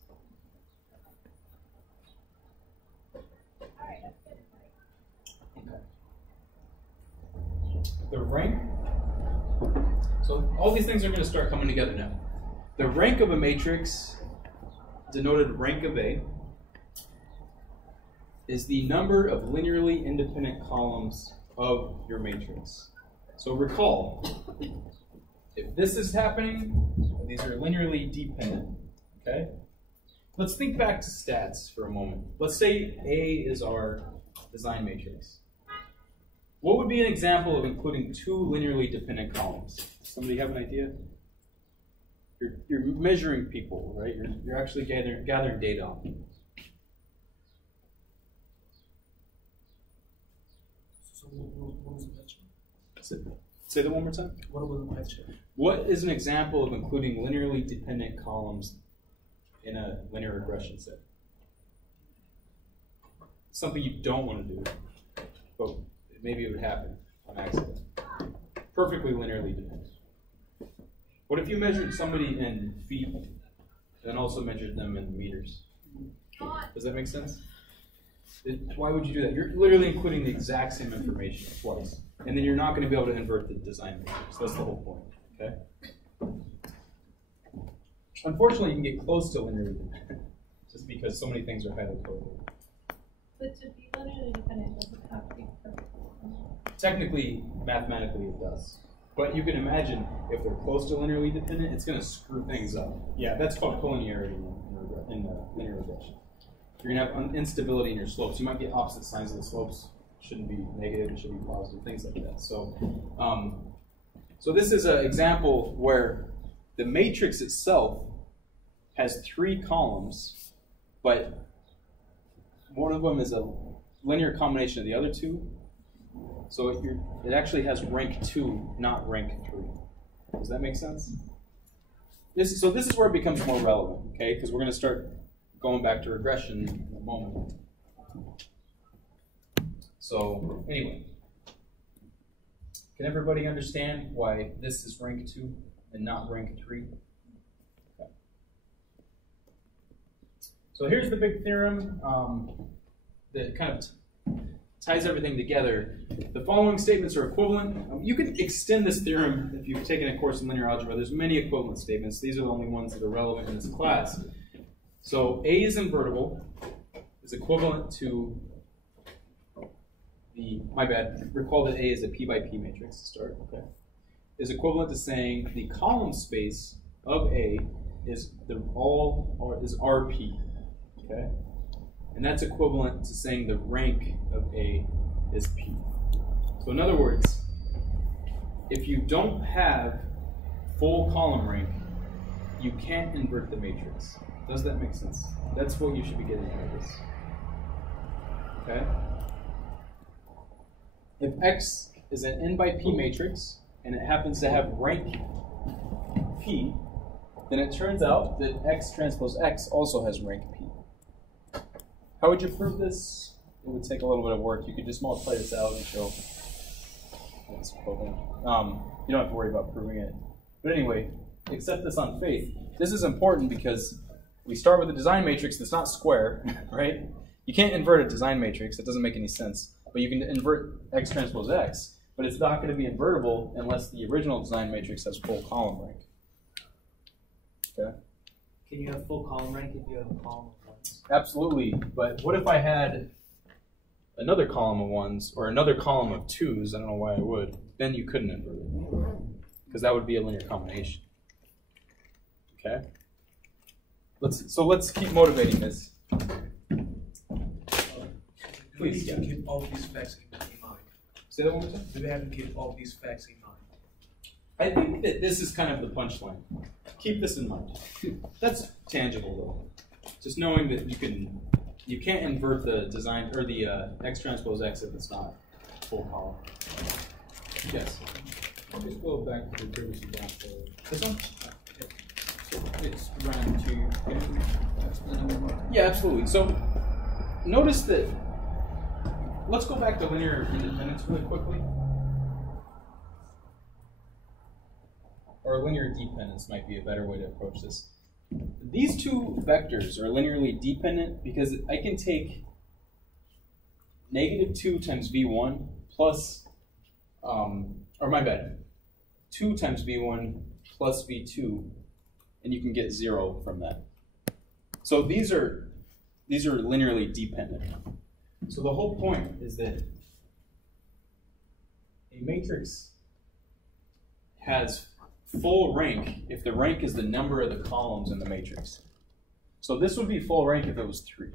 Okay. The rank. So all these things are going to start coming together now. The rank of a matrix, denoted rank of A, is the number of linearly independent columns of your matrix. So recall, if this is happening, these are linearly dependent, okay? Let's think back to stats for a moment. Let's say A is our design matrix. What would be an example of including two linearly dependent columns? Somebody have an idea? You're measuring people, right? You're actually gathering data on them. So what was the question? Say that one more time. What was the question? What is an example of including linearly dependent columns in a linear regression set? Something you don't want to do, but maybe it would happen on accident. Perfectly linearly dependent. What if you measured somebody in feet and also measured them in meters? Does that make sense? Why would you do that? You're literally including the exact same information twice. And then you're not going to be able to invert the design matrix. That's the whole point, okay? Unfortunately, you can get close to linearly dependent just because so many things are highly correlated. But to be linearly dependent doesn't have to be perfect. Technically, mathematically, it does. But you can imagine if they're close to linearly dependent, it's going to screw things up. Yeah, that's called collinearity in linear regression. You're going to have instability in your slopes. You might get opposite signs of the slopes. Shouldn't be negative, it should be positive, things like that. So, so this is an example where the matrix itself has three columns, but one of them is a linear combination of the other two. So it actually has rank 2, not rank 3. Does that make sense? So this is where it becomes more relevant, okay? Because we're going to start going back to regression in a moment. So anyway, can everybody understand why this is rank 2 and not rank 3? Okay. So here's the big theorem that kind of ties everything together. The following statements are equivalent. You can extend this theorem if you've taken a course in linear algebra. There's many equivalent statements. These are the only ones that are relevant in this class. So A is invertible is equivalent to recall that A is a P by P matrix to start, okay? Is equivalent to saying the column space of A is RP, okay? And that's equivalent to saying the rank of A is P. So in other words, if you don't have full column rank, you can't invert the matrix. Does that make sense? That's what you should be getting out of this. Okay? If X is an n by P matrix, and it happens to have rank P, then it turns out that X transpose X also has rank P. How would you prove this? It would take a little bit of work. You could just multiply this out and show it's equivalent. You don't have to worry about proving it. But anyway, accept this on faith. This is important because we start with a design matrix that's not square, right? You can't invert a design matrix. That doesn't make any sense. But you can invert X transpose X, but it's not going to be invertible unless the original design matrix has full column rank. Okay? Can you have full column rank if you have a column of ones? Absolutely, but what if I had another column of ones or another column of twos? I don't know why I would. Then you couldn't invert it because that would be a linear combination. Okay? Let's keep motivating this. Please, do we need to keep all these facts in mind? Say that one more time. Do we have to keep all these facts in mind? I think that this is kind of the punchline. Keep this in mind. That's tangible though. Just knowing that you can't invert the design or the X transpose X if it's not full column. Yes. I'll just go back to the previous example. This one? It's rank 2. Can you explain a bit more? Yeah, absolutely. So notice that. Let's go back to linear independence really quickly. Or linear dependence might be a better way to approach this. These two vectors are linearly dependent because I can take -2 times v1 plus, 2 times v1 plus v2, and you can get 0 from that. So these are linearly dependent. So the whole point is that a matrix has full rank if the rank is the number of the columns in the matrix. So this would be full rank if it was 3.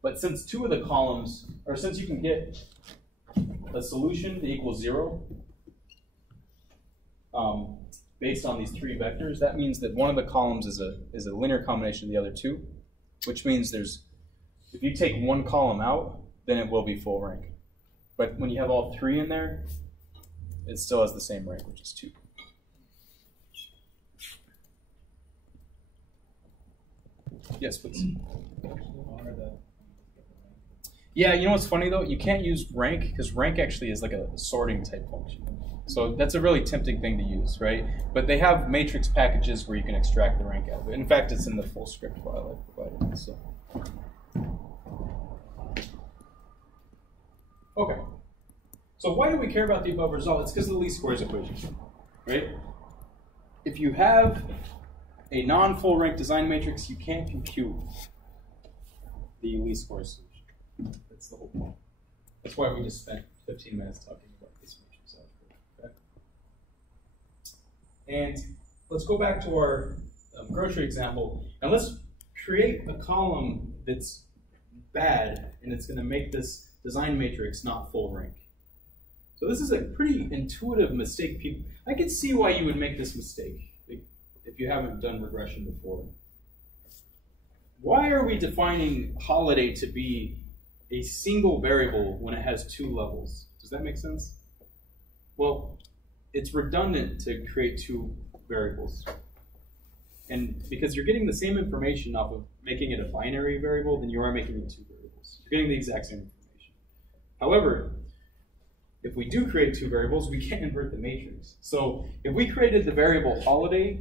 But since two of the columns, or since you can get a solution that equals 0 based on these 3 vectors, that means that one of the columns is a linear combination of the other 2, which means if you take one column out, then it will be full rank. But when you have all 3 in there, it still has the same rank, which is 2. Yes, please. Yeah, you know what's funny though? You can't use rank because rank actually is like a sorting type function. So that's a really tempting thing to use, right? But they have matrix packages where you can extract the rank out of it. In fact, it's in the full script file I provided. So. Okay. So why do we care about the above result? It's because of the least squares equation, right? If you have a non-full rank design matrix, you can't compute the least squares solution. That's the whole point. That's why we just spent 15 minutes talking about this matrix algebra. Okay? And let's go back to our grocery example, and let's create a column that's bad, and it's going to make this design matrix not full rank. So this is a pretty intuitive mistake. I can see why you would make this mistake if you haven't done regression before. why are we defining holiday to be a single variable when it has two levels? Does that make sense? Well, it's redundant to create two variables. And because you're getting the same information off of making it a binary variable than you are making it two variables. You're getting the exact same information. However, if we do create two variables, we can't invert the matrix. So if we created the variable holiday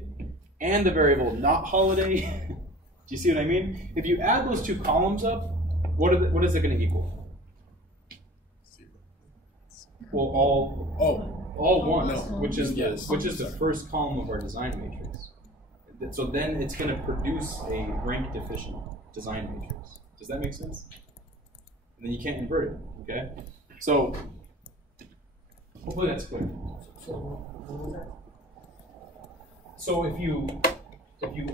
and the variable not holiday, do you see what I mean? If you add those two columns up, what is it going to equal? Well, all ones, No. which is Yes. the first column of our design matrix. So then it's going to produce a rank deficient design matrix. Does that make sense? And then you can't invert it. Okay. So hopefully that's clear. So if you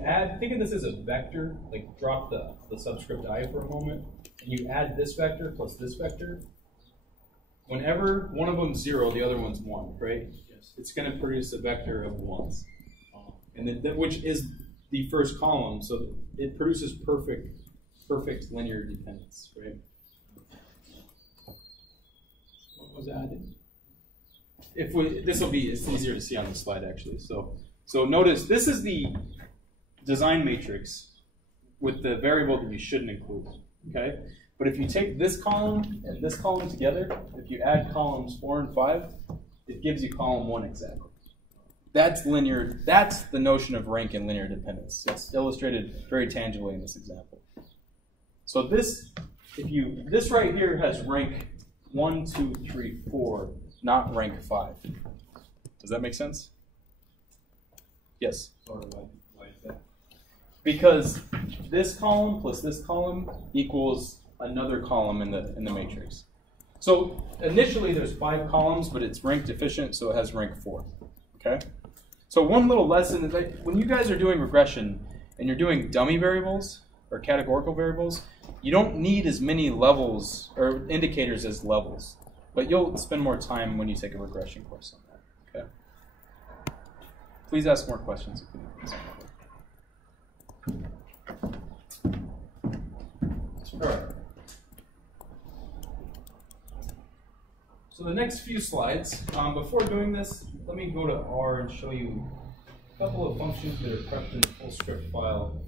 add, think of this as a vector, like drop the subscript I for a moment, and you add this vector plus this vector, whenever one of them's 0, the other one's 1, right? Yes. It's going to produce a vector of 1s. And then, which is the first column, so it produces perfect linear dependence, right? What was added? It's easier to see on the slide actually. So notice this is the design matrix with the variable that you shouldn't include, okay? But if you take this column and this column together, if you add columns 4 and 5, it gives you column 1 exactly. That's linear. That's the notion of rank and linear dependence. It's illustrated very tangibly in this example. So this right here has rank 1, 2, 3, 4, not rank 5. Does that make sense? Yes. Sorry, why is that? Because this column plus this column equals another column in the matrix. So initially there's 5 columns, but it's rank deficient, so it has rank 4. Okay. So one little lesson is that when you guys are doing regression and you're doing dummy variables or categorical variables, you don't need as many levels or indicators as levels. But you'll spend more time when you take a regression course on that. Okay. Please ask more questions if you need. All right. So the next few slides, before doing this, let me go to R and show you a couple of functions that are prepped in the full script file.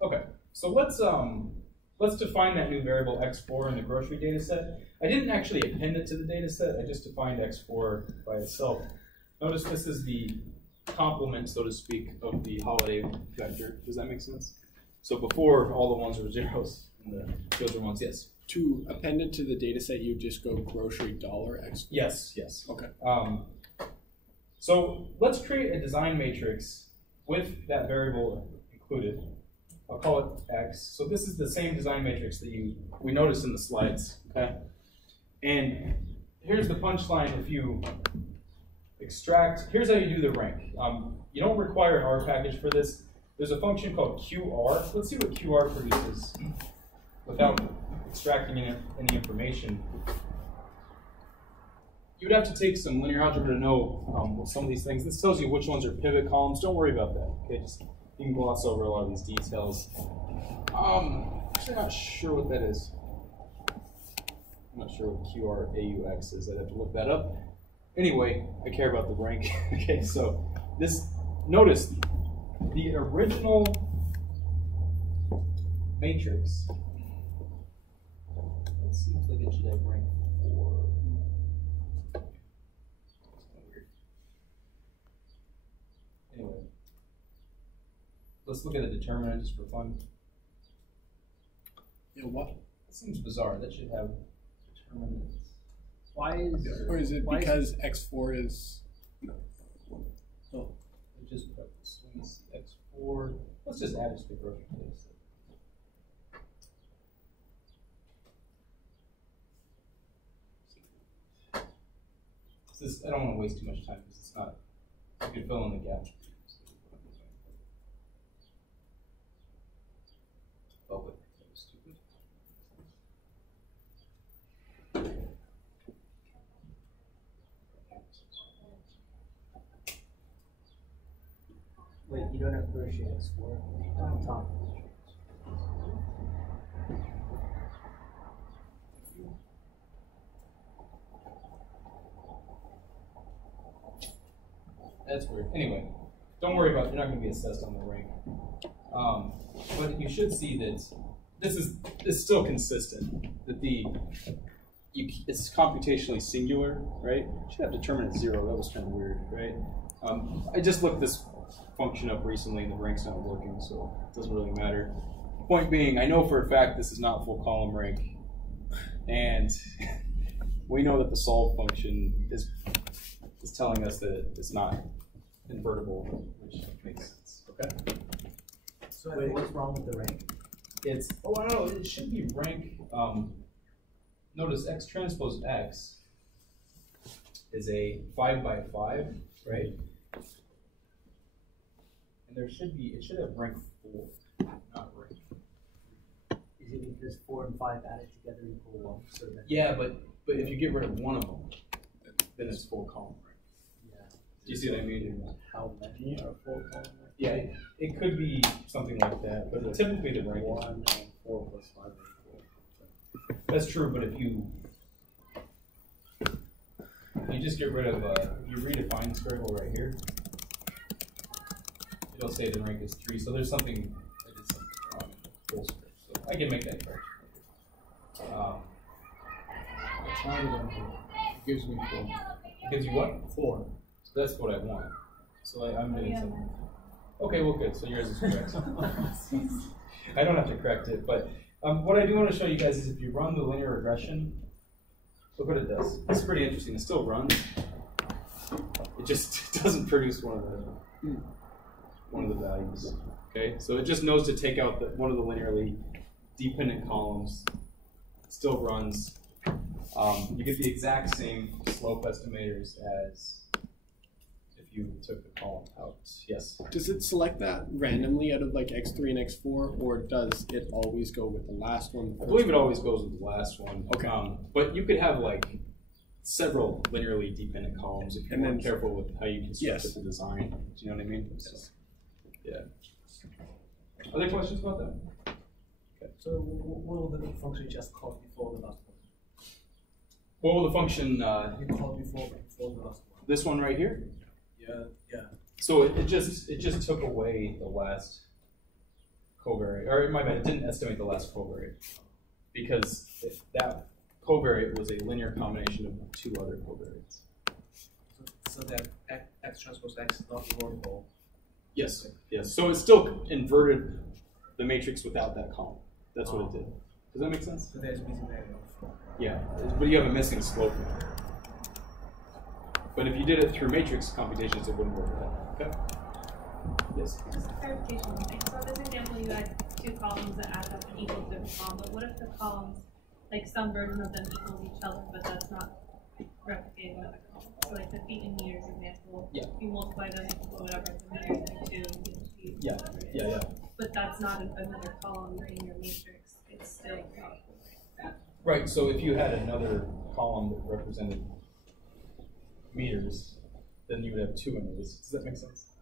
Okay, so let's define that new variable x4 in the grocery data set. I didn't actually append it to the data set, I just defined x4 by itself. Notice this is the complement, so to speak, of the holiday vector. Does that make sense? So before, all the ones were zeros, and the fields are ones. Yes? To append it to the data set, you just go grocery $x. Yes, yes. Okay. So let's create a design matrix with that variable included. I'll call it X. So this is the same design matrix that we noticed in the slides, okay? And here's the punchline. If you extract, here's how you do the rank. You don't require an R package for this. There's a function called QR. Let's see what QR produces without extracting any information. You would have to take some linear algebra to know some of these things. This tells you which ones are pivot columns. Don't worry about that. Okay, you can gloss over a lot of these details. Actually, not sure what that is. I'm not sure what QRAUX is. I'd have to look that up. Anyway, I care about the rank. Okay, so notice the original matrix. It seems like it should have rank 4. Anyway, let's look at a determinant just for fun. Yeah, what? It seems bizarre. That should have determinants. Why is? Or is it because x4 is? No. Oh, just put this. Let me see. X4. Let's just add it to the grocery data set. I don't want to waste too much time because it's not. I could fill in the gap. Oh, but that was stupid. You don't have Gaussian X4 on top. That's weird. Anyway, don't worry about it. You're not going to be assessed on the rank. But you should see that this is still consistent. That it's computationally singular, right? You should have determinant 0. That was kind of weird, right? I just looked this function up recently and the rank's not working, so it doesn't really matter. Point being, I know for a fact this is not full column rank, and we know that the solve function is telling us that it's not invertible, which makes sense. Okay. So wait, what's wrong with the rank? It's no, it should be rank. Notice X transpose X is a 5 by 5, right? And it should have rank 4, not rank. Is it because 4 and 5 added together equal 1? So then Yeah, but if you get rid of one of them, then it's full column rank. yeah. Do you see what I mean? How many are full column rank? Yeah, it could be something like that, but typically the rank is 1 and 4 plus 5 equal. That's true, but if you just get rid of, you redefine this variable right here, it'll say the rank is 3, so there's something, I did something wrong in the full script, so I can make that correction. It's not even it gives me 4. It gives you what? 4. So that's what I want. So I'm doing something. Okay, well good, so yours is correct. I don't have to correct it, but what I do want to show you guys is if you run the linear regression, look what it does. It's pretty interesting. It still runs. It just doesn't produce one of the values. Okay, so it just knows to take out one of the linearly dependent columns. It still runs. You get the exact same slope estimators as if you took the column out. Yes. Does it select that randomly out of like X3 and X4, or does it always go with the last one? I believe it always goes with the last one. Okay. But you could have like several linearly dependent columns if you're And then careful with how you construct yes. the design. Do you know what I mean? Yeah. Are there questions about that? Okay. So what will the function just call before the last one? What will the function, You call before the last one. this one right here? Yeah. So it just took away the last covariate, or my bad, it didn't estimate the last covariate because that covariate was a linear combination of 2 other covariates. So that X transpose X is not invertible. Yes, yes. So it still inverted the matrix without that column. That's what it did. Does that make sense? So there's missing value of. Yeah, but you have a missing slope. But if you did it through matrix computations, it wouldn't work like that. Okay? Yes? Just a clarification. I saw this example, you had 2 columns that add up and equal to different column, but what if the columns, like some version of them equals each other, but that's not replicating another column? So like the feet in meters example, Yeah. you multiply them equal whatever, the meters by 2, feet. Yeah, yeah. But that's not another column in your matrix. It's still Right, so if you had another column that represented meters, then you would have 2 in those. Does that make sense?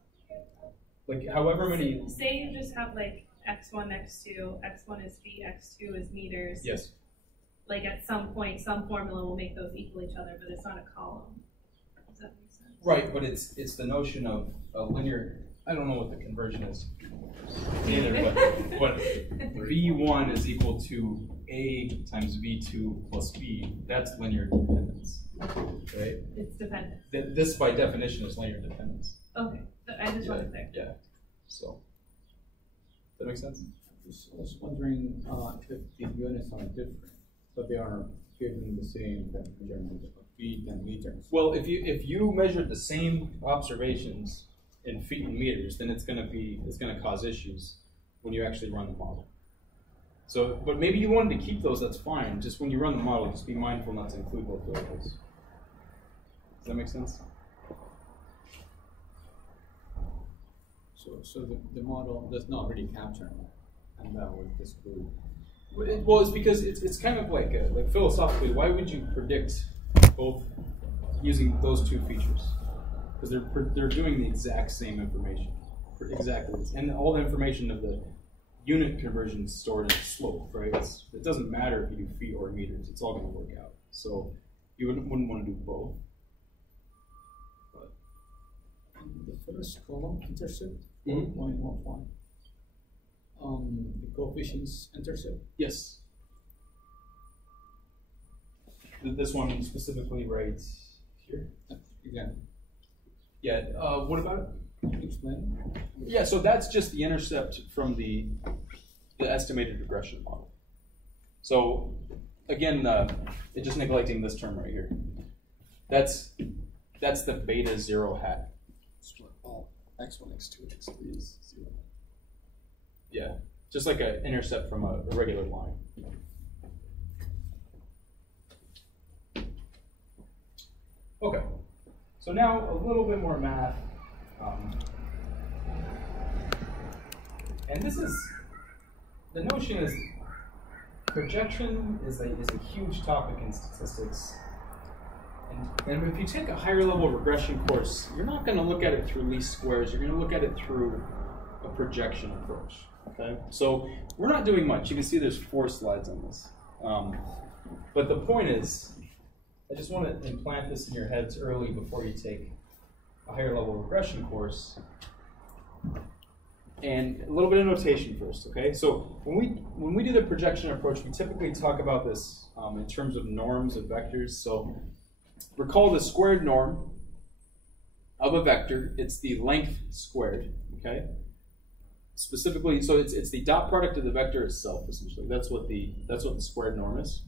Like however many... Say you just have like x1, x2, x1 is feet, x2 is meters. Yes. Like at some point, some formula will make those equal each other, but it's not a column. Does that make sense? Right, but it's the notion of a linear... I don't know what the conversion is either, but V1 is equal to A times V2 plus B. That's linear dependence, right? It's dependent. This, by definition, is linear dependence. Okay, but I just wanted to say. Yeah, so. Does that make sense? I was wondering if the units are different, but they are given the same measurement of feet and meters. Well, if you measured the same observations in feet and meters, then it's gonna cause issues when you actually run the model. So, but maybe you wanted to keep those, that's fine. Just when you run the model, just be mindful not to include both variables. Does that make sense? So the model does not really capture that, and that was excluded. Well, it's because it's kind of like philosophically, why would you predict both using those 2 features? Because they're doing the exact same information, Exactly. And all the information of the unit conversion is stored in slope, right? It doesn't matter if you do feet or meters. It's all going to work out. So you wouldn't want to do both. But The first column intercept Mhm. 4.15. The coefficients intercept. yes. This one specifically right here. Again, Yeah. What about it? explain. Yeah, so that's just the intercept from the estimated regression model. So again, just neglecting this term right here. That's the beta 0 hat. All x1, x2, x3 is 0. Yeah, just like an intercept from a regular line. Okay, so now a little bit more math. And this is, the notion is, projection is a huge topic in statistics. And if you take a higher level regression course, you're not going to look at it through least squares, you're going to look at it through a projection approach. Okay, so we're not doing much. You can see there's 4 slides on this. But the point is, I just want to implant this in your heads early before you take a higher level regression course. And a little bit of notation first, okay? So when we do the projection approach, we typically talk about this in terms of norms of vectors. So recall the squared norm of a vector. It's the length squared, okay? Specifically, so it's the dot product of the vector itself, essentially. That's what the squared norm is.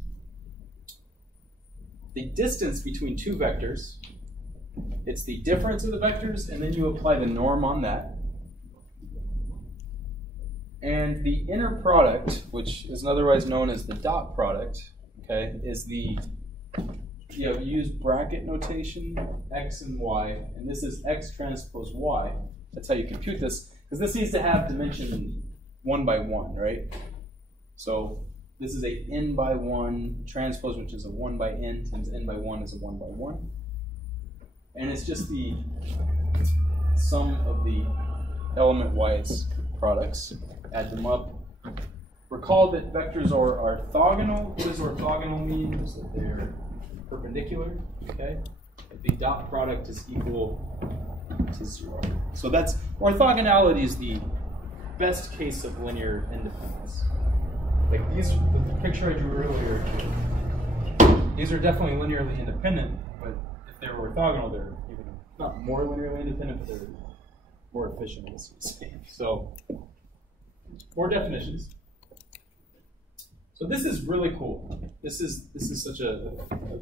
The distance between two vectors, it's the difference of the vectors, and then you apply the norm on that. And the inner product, which is otherwise known as the dot product, okay, is the, you use bracket notation, x and y, and this is x transpose y. That's how you compute this, because this needs to have dimension 1 by 1, right? So this is a n by 1 transpose, which is a 1 by n, times n by 1 is a 1 by 1. And it's just the sum of the element y's products. Add them up. Recall that vectors are orthogonal. What does orthogonal mean? Is that they're perpendicular, okay? The dot product is equal to 0. So that's, orthogonality is the best case of linear independence. Like these, the picture I drew earlier, these are definitely linearly independent, but if they were orthogonal, they're even not more linearly independent, but they're more efficient, let's say. So, more definitions. So this is really cool. This is such a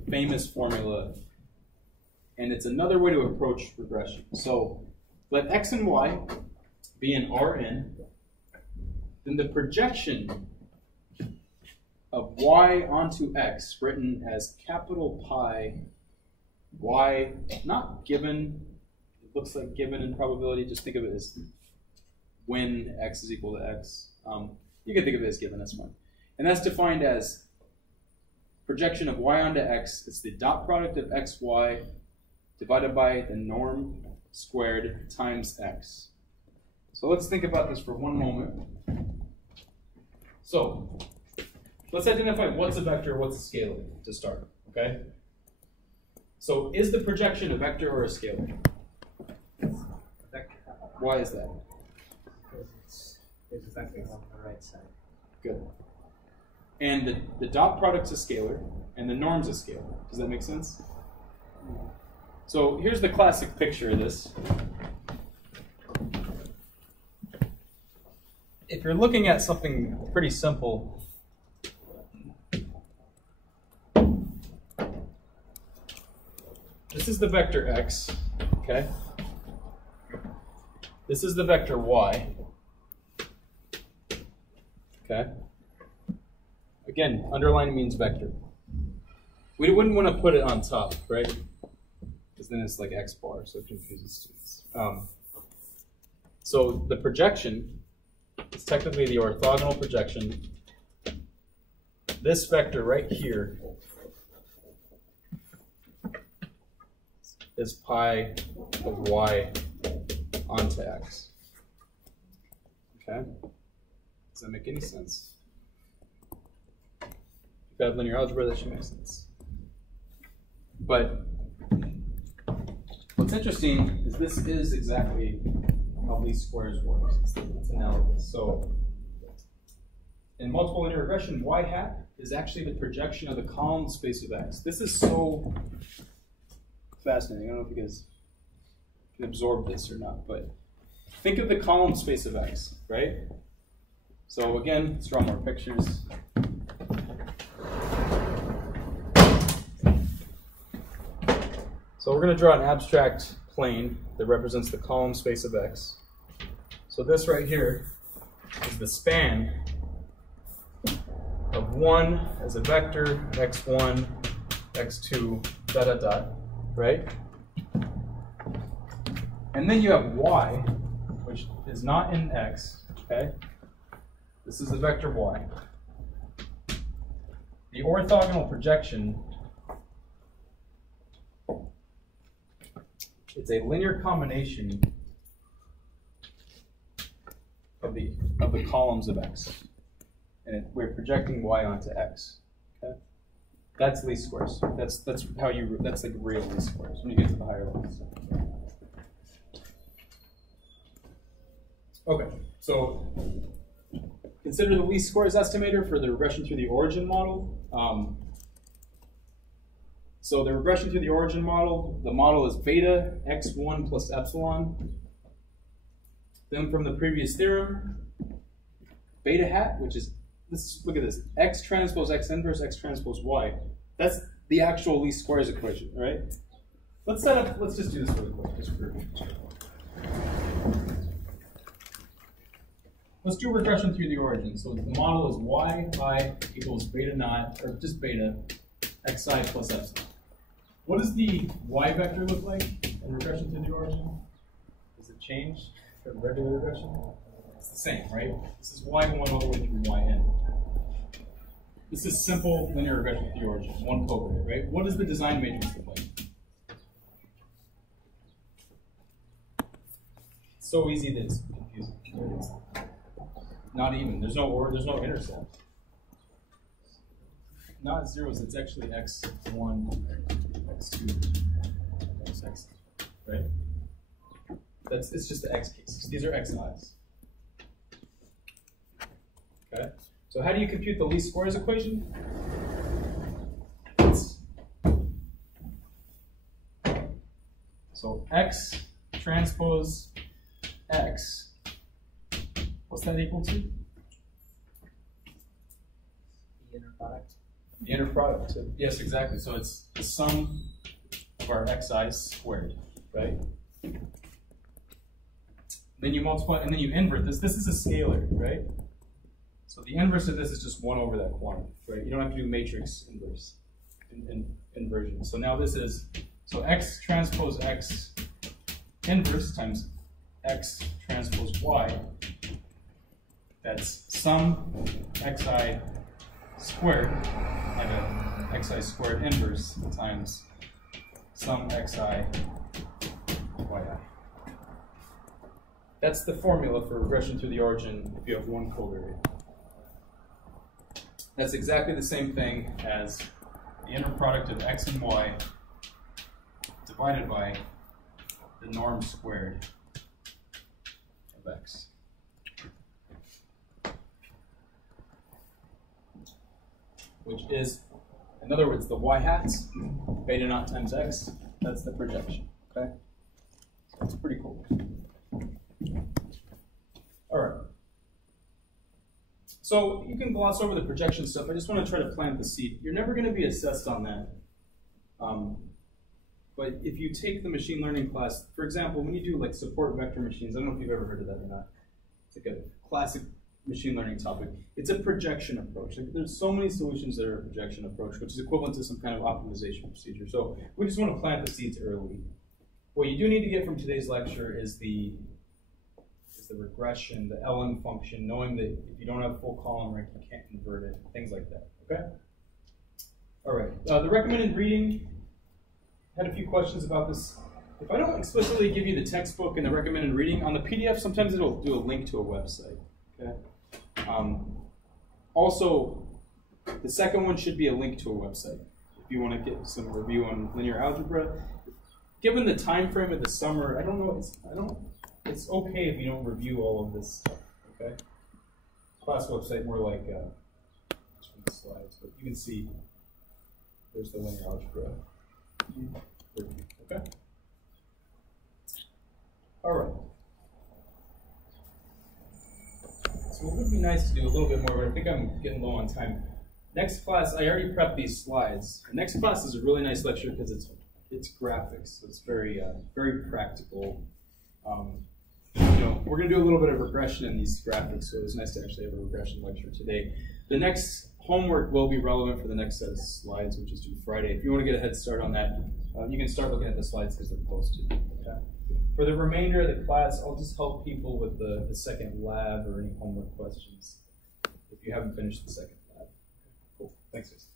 famous formula, and it's another way to approach regression. So let x and y be in Rn, then the projection of y onto x, written as capital Pi y, not given, it looks like given in probability, just think of it as when x is equal to x. You can think of it as given, that's fine. And that's defined as projection of y onto x. It's the dot product of x, y divided by the norm squared times x. So let's think about this for one moment. So let's identify what's a vector, what's a scalar to start, okay? So is the projection a vector or a scalar? Vector. Why is that? Because it's exactly on the right side. Good. And the dot product's a scalar, and the norm's a scalar. Does that make sense? So here's the classic picture of this. If you're looking at something pretty simple, this is the vector x, okay? This is the vector y, okay? Again, underline means vector. We wouldn't want to put it on top, right? Because then it's like x bar, so it confuses students. So the projection is technically the orthogonal projection. This vector right here is pi of y onto x. Okay? Does that make any sense? If you have linear algebra, that should make sense. But what's interesting is this is exactly how least squares works. It's analogous. So in multiple linear regression, y hat is actually the projection of the column space of x. This is so fascinating. I don't know if you guys can absorb this or not, but think of the column space of x, right? So again, let's draw more pictures. So we're going to draw an abstract plane that represents the column space of x. So this right here is the span of 1 as a vector, x1, x2, dot, dot, dot, right? And then you have y, which is not in x, okay? This is the vector y. The orthogonal projection, it's a linear combination of the columns of x. And we're projecting y onto x. Okay? That's least squares. That's like real least squares when you get to the higher levels. Okay, so consider the least squares estimator for the regression through the origin model. So the regression through the origin model, the model is beta x1 plus epsilon. Then from the previous theorem, beta hat, which is look at this, x transpose x inverse x transpose y. That's the actual least squares equation, right? Let's just do this really quick, just for let's do regression through the origin. So the model is y I equals beta naught, or just beta, xi plus epsilon. What does the y vector look like in regression through the origin? Does it change from regular regression? It's the same, right? This is y1 all the way through yn. This is simple linear regression through the origin, one covariate, right? What does the design matrix look like? It's so easy that it's confusing. It's not even. There's no intercept. Not zeros. It's actually x1, x2, x, right? It's just the x cases. These are xi's. Okay. So how do you compute the least squares equation? So x transpose x. What's that equal to? The inner product. The inner product. So, yes, exactly. So it's the sum of our xi's squared, right? Then you multiply, and then you invert this. This is a scalar, right? So the inverse of this is just 1 over that quantity, right? You don't have to do matrix inverse inversion. So now this is, so x transpose x inverse times x transpose y. That's sum xi squared, and a xi squared inverse times sum xi yi. That's the formula for regression through the origin if you have one covariate. That's exactly the same thing as the inner product of x and y divided by the norm squared of x. Which is, in other words, the y hats, beta naught times x, that's the projection, okay? So that's pretty cool. All right. So you can gloss over the projection stuff. I just want to try to plant the seed. You're never going to be assessed on that. But if you take the machine learning class, for example, when you do like support vector machines, I don't know if you've ever heard of that or not. It's like a classic machine learning topic. It's a projection approach. Like, there's so many solutions that are a projection approach, which is equivalent to some kind of optimization procedure. So we just want to plant the seeds early. What you do need to get from today's lecture is the regression, the ln function, knowing that if you don't have full column rank, you can't convert it, things like that, okay? All right, the recommended reading, had a few questions about this. If I don't explicitly give you the textbook and the recommended reading, on the PDF, sometimes it'll do a link to a website. Okay. Also, the second one should be a link to a website if you want to get some review on linear algebra. Given the time frame of the summer, I don't know. It's okay if you don't review all of this stuff. Okay. Class website more like just from the slides, but you can see there's the linear algebra review. Okay. All right. So it would be nice to do a little bit more, but I think I'm getting low on time. Next class, I already prepped these slides. The next class is a really nice lecture because it's graphics, so it's very very practical. We're going to do a little bit of regression in these graphics, so it's nice to actually have a regression lecture today. The next homework will be relevant for the next set of slides, which is due Friday. If you want to get a head start on that, you can start looking at the slides because they're posted. Okay? For the remainder of the class, I'll just help people with the second lab or any homework questions if you haven't finished the second lab. Cool. Thanks, guys.